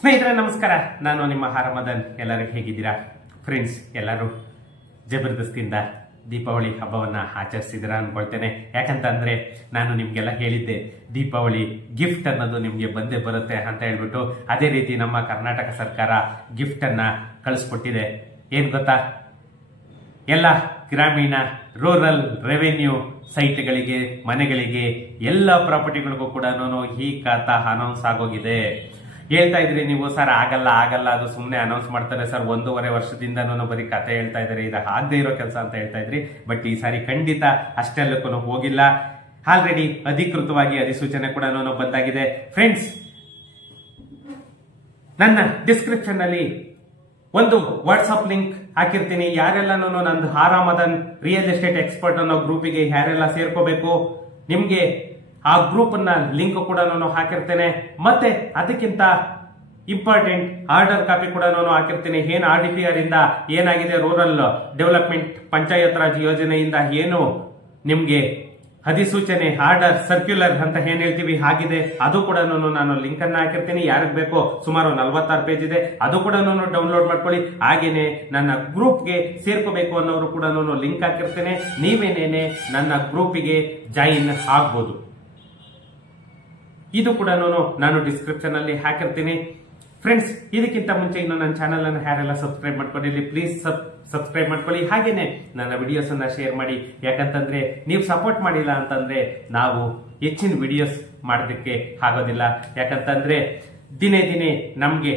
ಸ್ನೇಹಿತರೆ ನಮಸ್ಕಾರ, ನಾನು ನಿಮ್ಮ ಹಾರಮದನ್. ಎಲ್ಲರೂ ಹೇಗಿದ್ದೀರಾ ಫ್ರೆಂಡ್ಸ್? ಎಲ್ಲರೂ ಜಬರ್ದಸ್ತಿಯಿಂದ ದೀಪಾವಳಿ ಹಬ್ಬವನ್ನ ಆಚರಿಸಿದಿರಾ ಅನ್ಕೊಳ್ತೇನೆ. ಯಾಕಂತಂದ್ರೆ ನಾನು ನಿಮ್ಗೆಲ್ಲ ಹೇಳಿದ್ದೆ ದೀಪಾವಳಿ ಗಿಫ್ಟ್ ಅನ್ನೋದು ನಿಮ್ಗೆ ಬಂದೇ ಬರುತ್ತೆ ಅಂತ ಹೇಳ್ಬಿಟ್ಟು. ಅದೇ ರೀತಿ ನಮ್ಮ ಕರ್ನಾಟಕ ಸರ್ಕಾರ ಗಿಫ್ಟ್ ಅನ್ನ ಕಳಿಸ್ಕೊಟ್ಟಿದೆ. ಏನ್ ಗೊತ್ತಾ, ಎಲ್ಲ ಗ್ರಾಮೀಣ ರೂರಲ್ ರೆವೆನ್ಯೂ ಸೈಟ್ಗಳಿಗೆ, ಮನೆಗಳಿಗೆ, ಎಲ್ಲ ಪ್ರಾಪರ್ಟಿಗಳಿಗೂ ಕೂಡ ಈ ಖಾತಾ ಅನೌನ್ಸ್ ಆಗೋಗಿದೆ. ಹೇಳ್ತಾ ಇದ್ರಿ ನೀವು, ಸರ್ ಆಗಲ್ಲ ಅದು ಸುಮ್ಮನೆ ಅನೌನ್ಸ್ ಮಾಡ್ತಾರೆ ಸರ್, 1.5 ವರ್ಷದಿಂದ ಬರೀ ಕತೆ ಹೇಳ್ತಾ ಇದ್ದಾರೆ, ಇದು ಆಗದೆ ಇರೋ ಕೆಲಸ ಅಂತ ಹೇಳ್ತಾ ಇದ್ರಿ. ಬಟ್ ಈ ಸಾರಿ ಖಂಡಿತ ಅಷ್ಟೆಲ್ಲಕ್ಕೂ ಹೋಗಿಲ್ಲ. ಆಲ್ರೆಡಿ ಅಧಿಕೃತವಾಗಿ ಅಧಿಸೂಚನೆ ಕೂಡ ಬಂದಾಗಿದೆ. ಫ್ರೆಂಡ್ಸ್, ನನ್ನ ಡಿಸ್ಕ್ರಿಪ್ಷನ್ ಅಲ್ಲಿ ಒಂದು ವಾಟ್ಸ್ಆಪ್ ಲಿಂಕ್ ಹಾಕಿರ್ತೀನಿ. ಯಾರೆಲ್ಲ ನಂದು ಹಾರಮದನ್ ರಿಯಲ್ ಎಸ್ಟೇಟ್ ಎಕ್ಸ್ಪರ್ಟ್ ಅನ್ನೋ ಗ್ರೂಪಿಗೆ ಯಾರೆಲ್ಲ ಸೇರ್ಕೋಬೇಕು, ನಿಮ್ಗೆ ಆ ಗ್ರೂಪ್ ನ ಲಿಂಕ್ ಕೂಡ ಹಾಕಿರ್ತೇನೆ. ಮತ್ತೆ ಅದಕ್ಕಿಂತ ಇಂಪಾರ್ಟೆಂಟ್ ಆರ್ಡರ್ ಕಾಪಿ ಕೂಡ ಹಾಕಿರ್ತೀನಿ. ಏನ್ RDPR ಇಂದ ಏನಾಗಿದೆ, ರೂರಲ್ ಡೆವಲಪ್ಮೆಂಟ್ ಪಂಚಾಯತ್ ರಾಜ್ ಯೋಜನೆಯಿಂದ ಏನು ನಿಮ್ಗೆ ಅಧಿಸೂಚನೆ, ಆರ್ಡರ್, ಸರ್ಕ್ಯುಲರ್ ಅಂತ ಏನ್ ಹೇಳ್ತೀವಿ ಆಗಿದೆ, ಅದು ಕೂಡ ನಾನು ಲಿಂಕ್ ಅನ್ನ ಹಾಕಿರ್ತೀನಿ. ಯಾರಿಗೆ ಬೇಕೋ ಸುಮಾರು 46 ಪೇಜ್ ಇದೆ, ಅದು ಕೂಡ ಡೌನ್ಲೋಡ್ ಮಾಡ್ಕೊಳ್ಳಿ. ಹಾಗೇನೆ ನನ್ನ ಗ್ರೂಪ್ಗೆ ಸೇರ್ಕೋಬೇಕು ಅನ್ನೋರು ಕೂಡ ಲಿಂಕ್ ಹಾಕಿರ್ತೇನೆ. ನೀವೇನೇನೆ ನನ್ನ ಗ್ರೂಪಿಗೆ ಜಾಯಿನ್ ಆಗ್ಬೋದು. ಇದು ಕೂಡ ನಾನು ಡಿಸ್ಕ್ರಿಪ್ಷನ್ ಅಲ್ಲಿ ಹಾಕಿರ್ತೀನಿ. ಫ್ರೆಂಡ್ಸ್, ಇದಕ್ಕಿಂತ ಮುಂಚೆ ಇನ್ನು ನನ್ನ ಚಾನಲ್ ಅನ್ನು ಯಾರೆಲ್ಲ ಸಬ್ಸ್ಕ್ರೈಬ್ ಮಾಡ್ಕೊಂಡಿರಲಿ, ಪ್ಲೀಸ್ ಸಬ್ಸ್ಕ್ರೈಬ್ ಮಾಡ್ಕೊಳ್ಳಿ. ಹಾಗೇನೆ ನನ್ನ ವಿಡಿಯೋಸ್ ಅನ್ನ ಶೇರ್ ಮಾಡಿ. ಯಾಕಂತಂದ್ರೆ ನೀವು ಸಪೋರ್ಟ್ ಮಾಡಿಲ್ಲ ಅಂತಂದ್ರೆ ನಾವು ಹೆಚ್ಚಿನ ವಿಡಿಯೋಸ್ ಮಾಡೋದಕ್ಕೆ ಆಗೋದಿಲ್ಲ. ಯಾಕಂತಂದ್ರೆ ದಿನೇ ದಿನೇ ನಮ್ಗೆ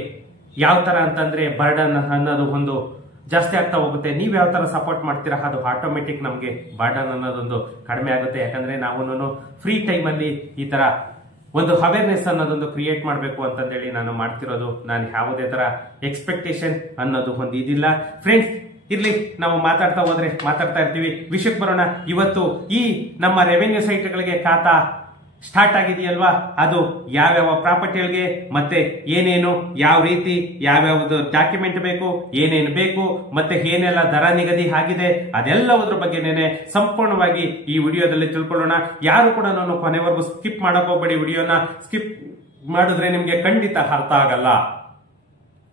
ಯಾವ ತರ ಅಂತಂದ್ರೆ ಬರ್ಡನ್ ಅನ್ನೋದು ಒಂದು ಜಾಸ್ತಿ ಆಗ್ತಾ ಹೋಗುತ್ತೆ. ನೀವ್ ಯಾವ ತರ ಸಪೋರ್ಟ್ ಮಾಡ್ತೀರಾ ಅದು ಆಟೋಮೆಟಿಕ್ ನಮ್ಗೆ ಬರ್ಡನ್ ಅನ್ನೋದೊಂದು ಕಡಿಮೆ ಆಗುತ್ತೆ. ಯಾಕಂದ್ರೆ ನಾವು ಫ್ರೀ ಟೈಮ್ ಅಲ್ಲಿ ಈ ತರ ಒಂದು ಅವೇರ್ನೆಸ್ ಅನ್ನೋದೊಂದು ಕ್ರಿಯೇಟ್ ಮಾಡಬೇಕು ಅಂತಂದೇಳಿ ನಾನು ಮಾಡ್ತಿರೋದು. ನಾನು ಯಾವುದೇ ತರ ಎಕ್ಸ್ಪೆಕ್ಟೇಷನ್ ಅನ್ನೋದು ಒಂದು ಇದಿಲ್ಲ. ಫ್ರೆಂಡ್ಸ್, ಇರ್ಲಿ, ನಾವು ಮಾತಾಡ್ತಾ ಹೋದ್ರೆ ಮಾತಾಡ್ತಾ ಇರ್ತೀವಿ. ವಿಷಯಕ್ಕೆ ಬರೋಣ. ಇವತ್ತು ಈ ನಮ್ಮ ರೆವೆನ್ಯೂ ಸೈಟ್ಗಳಿಗೆ ಖಾತಾ ಸ್ಟಾರ್ಟ್ ಆಗಿದೆಯಲ್ವಾ, ಅದು ಯಾವ್ಯಾವ ಪ್ರಾಪರ್ಟಿಗಳಿಗೆ ಮತ್ತೆ ಏನೇನು, ಯಾವ ರೀತಿ, ಯಾವ್ಯಾವ್ದು ಡಾಕ್ಯುಮೆಂಟ್ ಬೇಕು, ಏನೇನು ಬೇಕು, ಮತ್ತೆ ಏನೆಲ್ಲ ದರ ನಿಗದಿ ಆಗಿದೆ, ಅದೆಲ್ಲವುದ್ರ ಬಗ್ಗೆನೇನೆ ಸಂಪೂರ್ಣವಾಗಿ ಈ ವಿಡಿಯೋದಲ್ಲಿ ತಿಳ್ಕೊಳ್ಳೋಣ. ಯಾರು ಕೂಡ ನಾನು ಕೊನೆವರೆಗೂ ಸ್ಕಿಪ್ ಮಾಡಕ್ ಹೋಗ್ಬೇಡಿ. ವಿಡಿಯೋನ ಸ್ಕಿಪ್ ಮಾಡಿದ್ರೆ ನಿಮ್ಗೆ ಖಂಡಿತ ಅರ್ಥ ಆಗಲ್ಲ.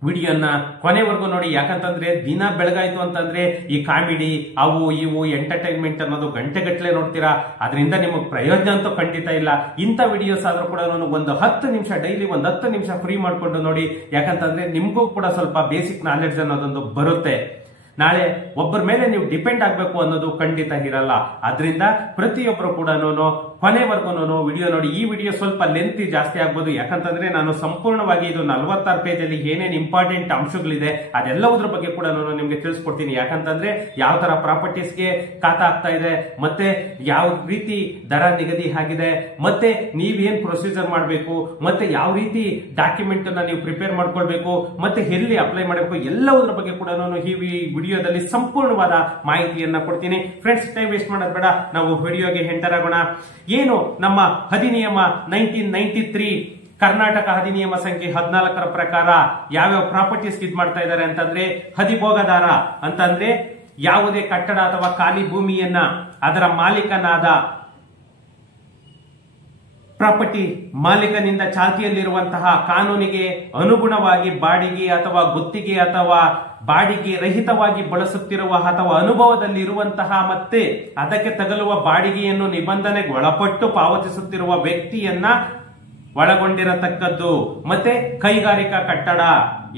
ವಿಡಿಯೋನ ಕೊನೆವರೆಗೂ ನೋಡಿ. ಯಾಕಂತಂದ್ರೆ ದಿನ ಬೆಳಗಾಯ್ತು ಅಂತಂದ್ರೆ ಈ ಕಾಮಿಡಿ, ಅವು ಇವು ಎಂಟರ್ಟೈನ್ಮೆಂಟ್ ಅನ್ನೋದು ಗಂಟೆಗಟ್ಟಲೆ ನೋಡ್ತೀರಾ. ಅದರಿಂದ ನಿಮಗೆ ಪ್ರಯೋಜನ ಅಂತೂ ಖಂಡಿತ ಇಲ್ಲ. ಇಂಥ ವಿಡಿಯೋಸ್ ಆದ್ರೂ ಕೂಡ ಒಂದು 10 ನಿಮಿಷ ಡೈಲಿ, ಒಂದು 10 ನಿಮಿಷ ಫ್ರೀ ಮಾಡ್ಕೊಂಡು ನೋಡಿ. ಯಾಕಂತಂದ್ರೆ ನಿಮ್ಗೂ ಕೂಡ ಸ್ವಲ್ಪ ಬೇಸಿಕ್ ನಾಲೆಡ್ಜ್ ಅನ್ನೋದೊಂದು ಬರುತ್ತೆ. ನಾಳೆ ಒಬ್ಬರ ಮೇಲೆ ನೀವು ಡಿಪೆಂಡ್ ಆಗ್ಬೇಕು ಅನ್ನೋದು ಖಂಡಿತ ಇರಲ್ಲ. ಆದ್ರಿಂದ ಪ್ರತಿಯೊಬ್ಬರು ಕೂಡ ಕೊನೆವರೆಗೂ ವಿಡಿಯೋ ನೋಡಿ. ಈ ವಿಡಿಯೋ ಸ್ವಲ್ಪ ಲೆಂತ್ ಜಾಸ್ತಿ ಆಗ್ಬೋದು. ಯಾಕಂತಂದ್ರೆ ನಾನು ಸಂಪೂರ್ಣವಾಗಿ ಇದು 46 ಪೇಜ್ ಅಲ್ಲಿ ಏನೇನು ಇಂಪಾರ್ಟೆಂಟ್ ಅಂಶಗಳಿದೆ ಅದೆಲ್ಲವುದ್ರ ಬಗ್ಗೆ ಕೂಡ ನಿಮ್ಗೆ ತಿಳಿಸ್ಕೊಡ್ತೀನಿ. ಯಾಕಂತಂದ್ರೆ ಯಾವ ತರ ಪ್ರಾಪರ್ಟೀಸ್ಗೆ ಖಾತಾ ಆಗ್ತಾ ಇದೆ, ಮತ್ತೆ ಯಾವ ರೀತಿ ದರ ನಿಗದಿ ಆಗಿದೆ, ಮತ್ತೆ ನೀವೇನ್ ಪ್ರೊಸೀಜರ್ ಮಾಡಬೇಕು, ಮತ್ತೆ ಯಾವ ರೀತಿ ಡಾಕ್ಯುಮೆಂಟ್ ಅನ್ನ ನೀವು ಪ್ರಿಪೇರ್ ಮಾಡ್ಕೊಳ್ಬೇಕು, ಮತ್ತೆ ಎಲ್ಲಿ ಅಪ್ಲೈ ಮಾಡಬೇಕು, ಎಲ್ಲವುದ್ರ ಬಗ್ಗೆ ಕೂಡ ಈ ವಿಡಿಯೋದಲ್ಲಿ ಸಂಪೂರ್ಣವಾದ ಮಾಹಿತಿಯನ್ನ ಕೊಡ್ತೀನಿ. ಫ್ರೆಂಡ್ಸ್, ಟೈಮ್ ವೇಸ್ಟ್ ಮಾಡೋದು ಬೇಡ, ನಾವು ವಿಡಿಯೋಗೆ ಎಂಟರ್ ಆಗೋಣ. ಏನು ನಮ್ಮ ಅಧಿನಿಯಮ 1993 ಕರ್ನಾಟಕ ಅಧಿನಿಯಮ ಸಂಖ್ಯೆ 14 ಪ್ರಕಾರ ಯಾವ್ಯಾವ ಪ್ರಾಪರ್ಟೀಸ್ ಇದ್ ಮಾಡ್ತಾ ಇದ್ದಾರೆ ಅಂತಂದ್ರೆ, ಅಧಿಭೋಗದಾರ ಅಂತಂದ್ರೆ ಯಾವುದೇ ಕಟ್ಟಡ ಅಥವಾ ಖಾಲಿ ಭೂಮಿಯನ್ನ ಅದರ ಮಾಲೀಕನಾದ ಪ್ರಾಪರ್ಟಿ ಮಾಲೀಕನಿಂದ ಚಾಲ್ತಿಯಲ್ಲಿರುವಂತಹ ಕಾನೂನಿಗೆ ಅನುಗುಣವಾಗಿ ಬಾಡಿಗೆ ಅಥವಾ ಗುತ್ತಿಗೆ ಅಥವಾ ಬಾಡಿಗೆ ರಹಿತವಾಗಿ ಬಳಸುತ್ತಿರುವ ಅಥವಾ ಅನುಭವದಲ್ಲಿ ಇರುವಂತಹ ಮತ್ತೆ ಅದಕ್ಕೆ ತಗಲುವ ಬಾಡಿಗೆಯನ್ನು ನಿಬಂಧನೆಗೆ ಒಳಪಟ್ಟು ಪಾವತಿಸುತ್ತಿರುವ ವ್ಯಕ್ತಿಯನ್ನ ಒಳಗೊಂಡಿರತಕ್ಕದ್ದು. ಮತ್ತೆ ಕೈಗಾರಿಕಾ ಕಟ್ಟಡ,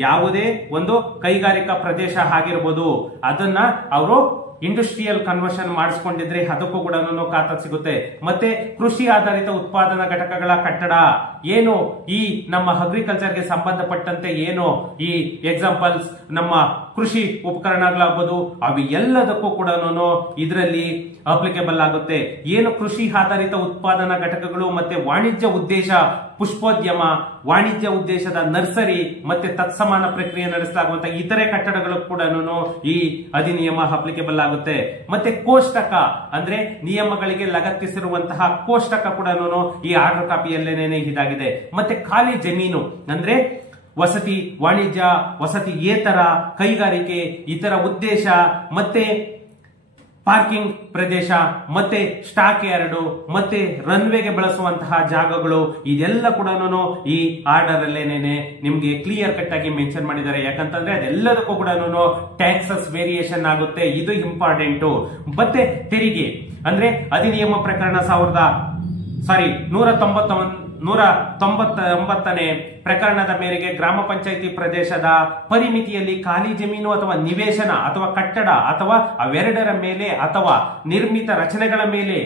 ಯಾವುದೇ ಒಂದು ಕೈಗಾರಿಕಾ ಪ್ರದೇಶ ಆಗಿರ್ಬೋದು, ಅದನ್ನ ಅವರು ಇಂಡಸ್ಟ್ರಿಯಲ್ ಕನ್ವರ್ಷನ್ ಮಾಡಿಸ್ಕೊಂಡಿದ್ರೆ ಅದಕ್ಕೂ ಕೂಡ ಖಾತಾ ಸಿಗುತ್ತೆ. ಮತ್ತೆ ಕೃಷಿ ಆಧಾರಿತ ಉತ್ಪಾದನಾ ಘಟಕಗಳ ಕಟ್ಟಡ, ಏನು ಈ ನಮ್ಮ ಅಗ್ರಿಕಲ್ಚರ್ಗೆ ಸಂಬಂಧಪಟ್ಟಂತೆ ಏನು ಈ ಎಕ್ಸಾಂಪಲ್ಸ್ ನಮ್ಮ ಕೃಷಿ ಉಪಕರಣಗಳಾಗಬಹುದು, ಅವು ಎಲ್ಲದಕ್ಕೂ ಕೂಡ ಇದರಲ್ಲಿ ಅಪ್ಲಿಕೇಬಲ್ ಆಗುತ್ತೆ. ಏನು ಕೃಷಿ ಆಧಾರಿತ ಉತ್ಪಾದನಾ ಘಟಕಗಳು ಮತ್ತೆ ವಾಣಿಜ್ಯ ಉದ್ದೇಶ ಪುಷ್ಪೋದ್ಯಮ, ವಾಣಿಜ್ಯ ಉದ್ದೇಶದ ನರ್ಸರಿ ಮತ್ತೆ ತತ್ಸಮಾನ ಪ್ರಕ್ರಿಯೆ ನಡೆಸಲಾಗುವಂತಹ ಇತರೆ ಕಟ್ಟಡಗಳು ಕೂಡ ಈ ಅಧಿನಿಯಮ ಅಪ್ಲಿಕೇಬಲ್ ಆಗುತ್ತೆ. ಮತ್ತೆ ಕೋಷ್ಟಕ ಅಂದ್ರೆ ನಿಯಮಗಳಿಗೆ ಲಗತ್ತಿಸಿರುವಂತಹ ಕೋಷ್ಟಕ ಕೂಡ ಈ ಆರ್ಡರ್ ಕಾಪಿಯಲ್ಲೇನೆ ಇದಾಗಿದೆ. ಮತ್ತೆ ಖಾಲಿ ಜಮೀನು ಅಂದ್ರೆ ವಸತಿ, ವಾಣಿಜ್ಯ, ವಸತಿ ಏತರ, ಕೈಗಾರಿಕೆ, ಇತರ ಉದ್ದೇಶ ಮತ್ತೆ ಪಾರ್ಕಿಂಗ್ ಪ್ರದೇಶ, ಮತ್ತೆ ಸ್ಟಾಕ್ ಯಾರ್ಡ್, ಮತ್ತೆ ರನ್ವೇಗೆ ಬಳಸುವಂತಹ ಜಾಗಗಳು, ಇದೆಲ್ಲ ಕೂಡ ಈ ಆರ್ಡರ್ ಅಲ್ಲೇನೆ ನಿಮ್ಗೆ ಕ್ಲಿಯರ್ ಕಟ್ ಆಗಿ ಮೆನ್ಷನ್ ಮಾಡಿದ್ದಾರೆ. ಯಾಕಂತಂದ್ರೆ ಅದೆಲ್ಲದಕ್ಕೂ ಕೂಡ ಟ್ಯಾಕ್ಸಸ್ ವೇರಿಯೇಷನ್ ಆಗುತ್ತೆ, ಇದು ಇಂಪಾರ್ಟೆಂಟ್. ಮತ್ತೆ ತೆರಿಗೆ ಅಂದ್ರೆ ಅಧಿನಿಯಮ ಪ್ರಕರಣ 199ನೇ ಪ್ರಕರಣದ ಮೇರೆಗೆ ಗ್ರಾಮ ಪಂಚಾಯಿತಿ ಪ್ರದೇಶದ ಪರಿಮಿತಿಯಲ್ಲಿ ಖಾಲಿ ಜಮೀನು ಅಥವಾ ನಿವೇಶನ ಅಥವಾ ಕಟ್ಟಡ ಅಥವಾ ಅವೆರಡರ ಮೇಲೆ ಅಥವಾ ನಿರ್ಮಿತ ರಚನೆಗಳ ಮೇಲೆ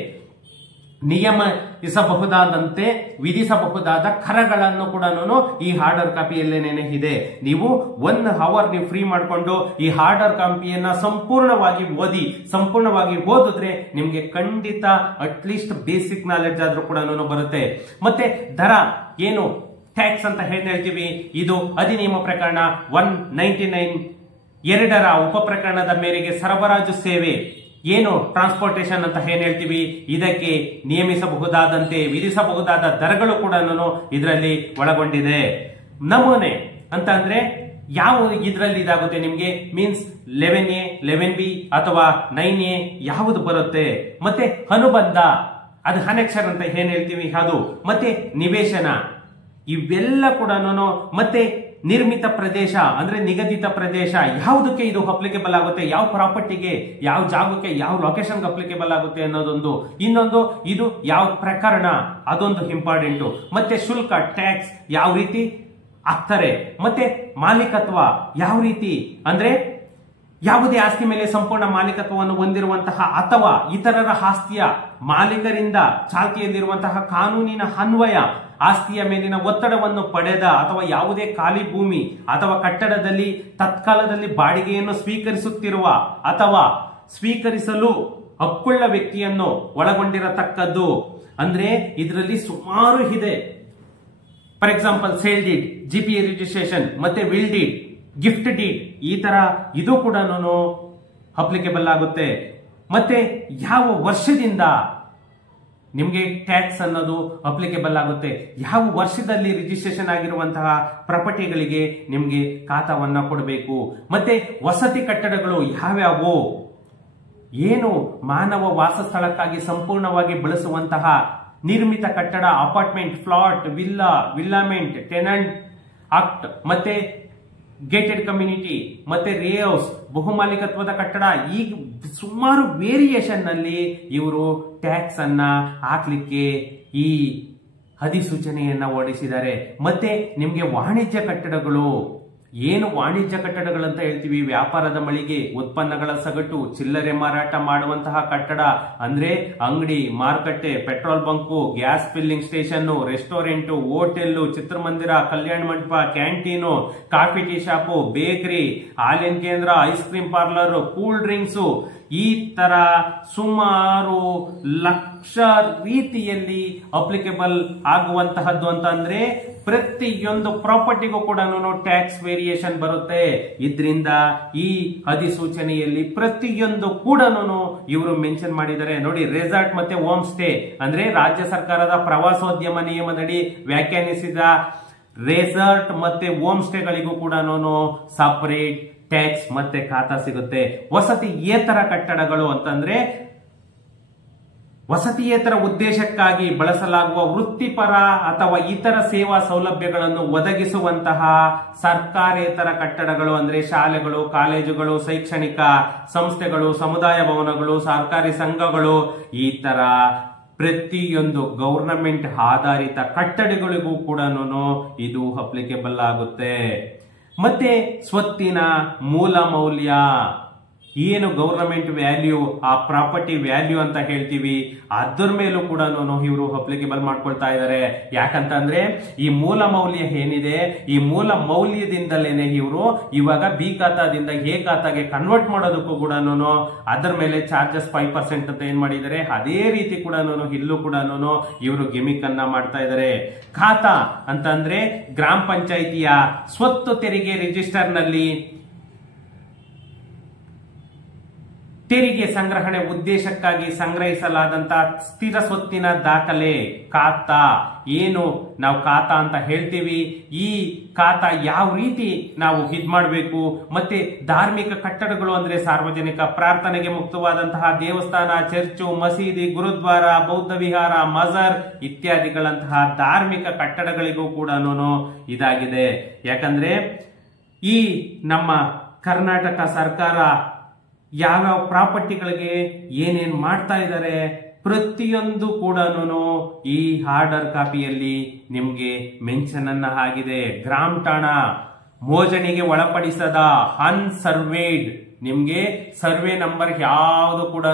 ನಿಯಮಿಸಬಹುದಾದಂತೆ ವಿಧಿಸಬಹುದಾದ ಕರಗಳನ್ನು ಕೂಡ ಈ ಹಾರ್ಡರ್ ಕಾಪಿಯಲ್ಲೇನೆ ಇದೆ. ನೀವು 1 ಅವರ್ ನೀವು ಫ್ರೀ ಮಾಡಿಕೊಂಡು ಈ ಹಾರ್ಡರ್ ಕಾಪಿಯನ್ನ ಸಂಪೂರ್ಣವಾಗಿ ಓದಿದ್ರೆ ನಿಮ್ಗೆ ಖಂಡಿತ ಅಟ್ಲೀಸ್ಟ್ ಬೇಸಿಕ್ ನಾಲೆಡ್ಜ್ ಆದ್ರೂ ಕೂಡ ಬರುತ್ತೆ. ಮತ್ತೆ ದರ ಏನು ಟ್ಯಾಕ್ಸ್ ಅಂತ ಹೇಳ್ತೀವಿ, ಇದು ಅಧಿನಿಯಮ ಪ್ರಕರಣ 199 2ರ ಉಪ ಪ್ರಕರಣದ ಮೇರೆಗೆ ಸರಬರಾಜು ಸೇವೆ ಏನು ಟ್ರಾನ್ಸ್ಪೋರ್ಟೇಷನ್ ಅಂತ ಏನ್ ಹೇಳ್ತೀವಿ, ಇದಕ್ಕೆ ನಿಯಮಿಸಬಹುದಾದಂತೆ ವಿಧಿಸಬಹುದಾದ ದರಗಳು ಕೂಡ ಇದರಲ್ಲಿ ಒಳಗೊಂಡಿದೆ. ನಮೂನೆ ಅಂತ ಅಂದ್ರೆ ಯಾವ ಇದರಲ್ಲಿ ಇದಾಗುತ್ತೆ ನಿಮ್ಗೆ ಮೀನ್ಸ್ 11A 11B ಅಥವಾ 9A ಯಾವುದು ಬರುತ್ತೆ. ಮತ್ತೆ ಅನುಬಂಧ, ಅದು ಅನೆಕ್ಷರ್ ಅಂತ ಏನ್ ಹೇಳ್ತೀವಿ ಅದು. ಮತ್ತೆ ನಿವೇಶನ, ಇವೆಲ್ಲ ಕೂಡ. ಮತ್ತೆ ನಿರ್ಮಿತ ಪ್ರದೇಶ ಅಂದ್ರೆ ನಿಗದಿತ ಪ್ರದೇಶ, ಯಾವುದಕ್ಕೆ ಇದು ಅಪ್ಲಿಕೇಬಲ್ ಆಗುತ್ತೆ, ಯಾವ ಪ್ರಾಪರ್ಟಿಗೆ, ಯಾವ ಜಾಗಕ್ಕೆ, ಯಾವ ಲೊಕೇಶನ್ಗೆ ಅಪ್ಲಿಕೇಬಲ್ ಆಗುತ್ತೆ ಅನ್ನೋದೊಂದು. ಇನ್ನೊಂದು ಇದು ಯಾವ ಪ್ರಕರಣ, ಅದೊಂದು ಇಂಪಾರ್ಟೆಂಟ್. ಮತ್ತೆ ಶುಲ್ಕ ಟ್ಯಾಕ್ಸ್ ಯಾವ ರೀತಿ ಆಗ್ತಾರೆ. ಮತ್ತೆ ಮಾಲೀಕತ್ವ ಯಾವ ರೀತಿ ಅಂದ್ರೆ ಯಾವುದೇ ಆಸ್ತಿ ಮೇಲೆ ಸಂಪೂರ್ಣ ಮಾಲೀಕತ್ವವನ್ನು ಹೊಂದಿರುವಂತಹ ಅಥವಾ ಇತರರ ಆಸ್ತಿಯ ಮಾಲೀಕರಿಂದ ಚಾಲ್ತಿಯಲ್ಲಿರುವಂತಹ ಕಾನೂನಿನ ಅನ್ವಯ ಆಸ್ತಿಯ ಮೇಲಿನ ಒತ್ತಡವನ್ನು ಪಡೆದ ಅಥವಾ ಯಾವುದೇ ಖಾಲಿ ಭೂಮಿ ಅಥವಾ ಕಟ್ಟಡದಲ್ಲಿ ತತ್ಕಾಲದಲ್ಲಿ ಬಾಡಿಗೆಯನ್ನು ಸ್ವೀಕರಿಸುತ್ತಿರುವ ಅಥವಾ ಸ್ವೀಕರಿಸಲು ಹಕ್ಕುಳ್ಳ ವ್ಯಕ್ತಿಯನ್ನು ಒಳಗೊಂಡಿರತಕ್ಕದ್ದು. ಅಂದ್ರೆ ಇದರಲ್ಲಿ ಸುಮಾರು ಇದೆ. For example sale deed, GPA registration, ಮತ್ತೆ ವಿಲ್ ಡೀಡ್, ಗಿಫ್ಟ್ ಡೀಡ್, ಈ ತರ ಇದು ಕೂಡ ಅಪ್ಲಿಕೇಬಲ್ ಆಗುತ್ತೆ. ಮತ್ತೆ ಯಾವ ವರ್ಷದಿಂದ ನಿಮ್ಗೆ ಟ್ಯಾಕ್ಸ್ ಅನ್ನೋದು ಅಪ್ಲಿಕೇಬಲ್ ಆಗುತ್ತೆ, ಯಾವ ವರ್ಷದಲ್ಲಿ ರಿಜಿಸ್ಟ್ರೇಷನ್ ಆಗಿರುವಂತಹ ಪ್ರಾಪರ್ಟಿಗಳಿಗೆ ನಿಮ್ಗೆ ಖಾತಾವನ್ನ ಕೊಡಬೇಕು. ಮತ್ತೆ ವಸತಿ ಕಟ್ಟಡಗಳು ಯಾವ್ಯಾವು, ಏನು ಮಾನವ ವಾಸಸ್ಥಳಕ್ಕಾಗಿ ಸಂಪೂರ್ಣವಾಗಿ ಬಳಸುವಂತಹ ನಿರ್ಮಿತ ಕಟ್ಟಡ, ಅಪಾರ್ಟ್ಮೆಂಟ್, ಫ್ಲಾಟ್, ವಿಲ್ಲಾಮೆಂಟ್, ಟೆನಂಟ್ ಆಕ್ಟ್, ಮತ್ತೆ ಗೇಟೆಡ್ ಕಮ್ಯುನಿಟಿ, ಮತ್ತೆ ರೇ ಹೌಸ್, ಬಹುಮಾಲಿಕತ್ವದ ಕಟ್ಟಡ, ಈಗ ಸುಮಾರು ವೇರಿಯೇಷನ್ ನಲ್ಲಿ ಇವರು ಟ್ಯಾಕ್ಸ್ ಅನ್ನ ಹಾಕ್ಲಿಕ್ಕೆ ಈ ಅಧಿಸೂಚನೆಯನ್ನ ಹೊರಡಿಸಿದ್ದಾರೆ. ಮತ್ತೆ ನಿಮ್ಗೆ ವಾಣಿಜ್ಯ ಕಟ್ಟಡಗಳು, ಏನು ವಾಣಿಜ್ಯ ಕಟ್ಟಡಗಳಂತ ಹೇಳ್ತೀವಿ, ವ್ಯಾಪಾರದ ಮಳಿಗೆ, ಉತ್ಪನ್ನಗಳ ಸಗಟು, ಚಿಲ್ಲರೆ ಮಾರಾಟ ಮಾಡುವಂತಹ ಕಟ್ಟಡ ಅಂದ್ರೆ ಅಂಗಡಿ, ಮಾರುಕಟ್ಟೆ, petrol bunk, gas filling station, restaurant, hotel, ಚಿತ್ರಮಂದಿರ, Kalyana Mantapa, canteen, coffee tea shop, bakery, ಹಾಲಿನ ಕೇಂದ್ರ, ice cream parlour, cool drinks, ಈ ತರ ಸುಮಾರು ಲಕ್ಷ ರೀತಿಯಲ್ಲಿ ಅಪ್ಲಿಕೇಬಲ್ ಆಗುವಂತಹದ್ದು ಅಂತ ಅಂದ್ರೆ ಪ್ರತಿಯೊಂದು ಪ್ರಾಪರ್ಟಿಗೂ ಕೂಡ ಟ್ಯಾಕ್ಸ್ ವೇರಿಯೇಷನ್ ಬರುತ್ತೆ. ಇದರಿಂದ ಈ ಅಧಿಸೂಚನೆಯಲ್ಲಿ ಪ್ರತಿಯೊಂದು ಕೂಡ ಇವರು ಮೆನ್ಷನ್ ಮಾಡಿದ್ದಾರೆ ನೋಡಿ. ರೆಸಾರ್ಟ್ ಮತ್ತೆ ಹೋಮ್ ಸ್ಟೇ ಅಂದ್ರೆ ರಾಜ್ಯ ಸರ್ಕಾರದ ಪ್ರವಾಸೋದ್ಯಮ ನಿಯಮದಡಿ ವ್ಯಾಖ್ಯಾನಿಸಿದ ರೆಸಾರ್ಟ್ ಮತ್ತೆ ಹೋಮ್ ಸ್ಟೇಗಳಿಗೂ ಕೂಡ ಸಪರೇಟ್ ಟ್ಯಾಕ್ಸ್ ಮತ್ತೆ ಖಾತಾ ಸಿಗುತ್ತೆ. ವಸತಿಯೇತರ ಕಟ್ಟಡಗಳು ಅಂತಂದ್ರೆ ವಸತಿಯೇತರ ಉದ್ದೇಶಕ್ಕಾಗಿ ಬಳಸಲಾಗುವ ವೃತ್ತಿಪರ ಅಥವಾ ಇತರ ಸೇವಾ ಸೌಲಭ್ಯಗಳನ್ನು ಒದಗಿಸುವಂತಹ ಸರ್ಕಾರೇತರ ಕಟ್ಟಡಗಳು ಅಂದ್ರೆ ಶಾಲೆಗಳು, ಕಾಲೇಜುಗಳು, ಶೈಕ್ಷಣಿಕ ಸಂಸ್ಥೆಗಳು, ಸಮುದಾಯ ಭವನಗಳು, ಸರ್ಕಾರಿ ಸಂಘಗಳು, ಈ ತರ ಪ್ರತಿಯೊಂದು ಗವರ್ನಮೆಂಟ್ ಆಧಾರಿತ ಕಟ್ಟಡಗಳಿಗೂ ಕೂಡ ಇದು ಅಪ್ಲಿಕೇಬಲ್ ಆಗುತ್ತೆ. ಮತ್ತೆ ಸ್ವತ್ತಿನ ಮೂಲ ಮೌಲ್ಯ, ಏನು ಗವರ್ನಮೆಂಟ್ ವ್ಯಾಲ್ಯೂ, ಆ ಪ್ರಾಪರ್ಟಿ ವ್ಯಾಲ್ಯೂ ಅಂತ ಹೇಳ್ತೀವಿ, ಅದರ ಮೇಲೂ ಕೂಡ ಇವರು ಅಪ್ಲಿಕೇಬಲ್ ಮಾಡ್ಕೊಳ್ತಾ ಇದ್ದಾರೆ. ಯಾಕಂತಂದ್ರೆ ಈ ಮೂಲ ಮೌಲ್ಯ ಏನಿದೆ, ಈ ಮೂಲ ಮೌಲ್ಯದಿಂದಲೇನೆ ಇವರು ಇವಾಗ ಬಿ ಖಾತಾದಿಂದ ಎ ಖಾತಾಗೆ ಕನ್ವರ್ಟ್ ಮಾಡೋದಕ್ಕೂ ಕೂಡ ಅದರ ಮೇಲೆ ಚಾರ್ಜಸ್ 5% ಅಂತ ಏನ್ ಮಾಡಿದ್ದಾರೆ, ಅದೇ ರೀತಿ ಕೂಡ ಇಲ್ಲೂ ಕೂಡ ಇವರು ಗಿಮಿಕ್ ಅನ್ನ ಮಾಡ್ತಾ ಇದ್ದಾರೆ. ಖಾತಾ ಅಂತಂದ್ರೆ ಗ್ರಾಮ ಪಂಚಾಯಿತಿಯ ಸ್ವತ್ತು ತೆರಿಗೆ ರಿಜಿಸ್ಟರ್ ನಲ್ಲಿ ತೆರಿಗೆ ಸಂಗ್ರಹಣೆ ಉದ್ದೇಶಕ್ಕಾಗಿ ಸಂಗ್ರಹಿಸಲಾದಂತಹ ಸ್ಥಿರ ಸ್ವತ್ತಿನ ದಾಖಲೆ ಖಾತಾ. ಏನು ನಾವು ಖಾತಾ ಅಂತ ಹೇಳ್ತೀವಿ, ಈ ಖಾತಾ ಯಾವ ರೀತಿ ನಾವು ಇದ್ ಮಾಡಬೇಕು. ಮತ್ತೆ ಧಾರ್ಮಿಕ ಕಟ್ಟಡಗಳು ಅಂದ್ರೆ ಸಾರ್ವಜನಿಕ ಪ್ರಾರ್ಥನೆಗೆ ಮುಕ್ತವಾದಂತಹ ದೇವಸ್ಥಾನ, ಚರ್ಚು, ಮಸೀದಿ, ಗುರುದ್ವಾರ, ಬೌದ್ಧ ವಿಹಾರ, ಮಜಾರ್ ಇತ್ಯಾದಿಗಳಂತಹ ಧಾರ್ಮಿಕ ಕಟ್ಟಡಗಳಿಗೂ ಕೂಡ ಇದಾಗಿದೆ. ಯಾಕಂದ್ರೆ ಈ ನಮ್ಮ ಕರ್ನಾಟಕ ಸರ್ಕಾರ ಯಾವ್ಯಾವ ಪ್ರಾಪರ್ಟಿಗಳಿಗೆ ಏನೇನ್ ಮಾಡ್ತಾ ಇದ್ದಾರೆ ಪ್ರತಿಯೊಂದು ಕೂಡ ಈ ಆರ್ಡರ್ ಕಾಪಿಯಲ್ಲಿ ನಿಮ್ಗೆ ಮೆನ್ಷನ್ ಅನ್ನ ಆಗಿದೆ. ಗ್ರಾಮ್ ಠಾಣಾ ಮೋಜಣಿಗೆ ಒಳಪಡಿಸದ ಅನ್ಸರ್ವೇಡ್, ನಿಮ್ಗೆ ಸರ್ವೆ ನಂಬರ್ ಯಾವುದು ಕೂಡ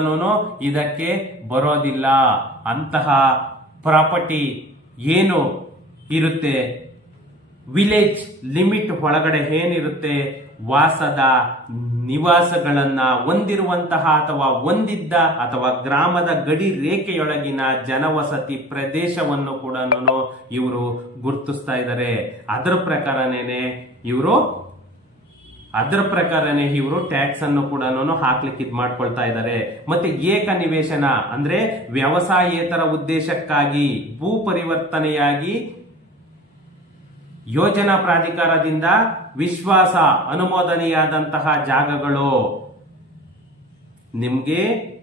ಇದಕ್ಕೆ ಬರೋದಿಲ್ಲ. ಅಂತಹ ಪ್ರಾಪರ್ಟಿ ಏನು ಇರುತ್ತೆ, ವಿಲೇಜ್ ಲಿಮಿಟ್ ಒಳಗಡೆ ಏನಿರುತ್ತೆ, ವಾಸದ ನಿವಾಸಗಳನ್ನ ಹೊಂದಿರುವಂತಹ ಅಥವಾ ಹೊಂದಿದ್ದ ಅಥವಾ ಗ್ರಾಮದ ಗಡಿ ರೇಖೆಯೊಳಗಿನ ಜನವಸತಿ ಪ್ರದೇಶವನ್ನು ಕೂಡ ಇವರು ಗುರುತಿಸ್ತಾ ಇದ್ದಾರೆ. ಅದರ ಪ್ರಕಾರನೇ ಇವರು ಟ್ಯಾಕ್ಸ್ ಅನ್ನು ಕೂಡ ಹಾಕ್ಲಿಕ್ಕೆ ಇದ್ ಮಾಡ್ಕೊಳ್ತಾ ಇದ್ದಾರೆ. ಮತ್ತೆ ಏಕ ನಿವೇಶನ ಅಂದ್ರೆ ವ್ಯವಸಾಯೇತರ ಉದ್ದೇಶಕ್ಕಾಗಿ ಭೂ ಪರಿವರ್ತನೆಯಾಗಿ ಯೋಜನಾ ಪ್ರಾಧಿಕಾರದಿಂದ ವಿಶ್ವಾಸ ಅನುಮೋದನೆಯಾದಂತಹ ಜಾಗಗಳು ನಿಮ್ಗೆ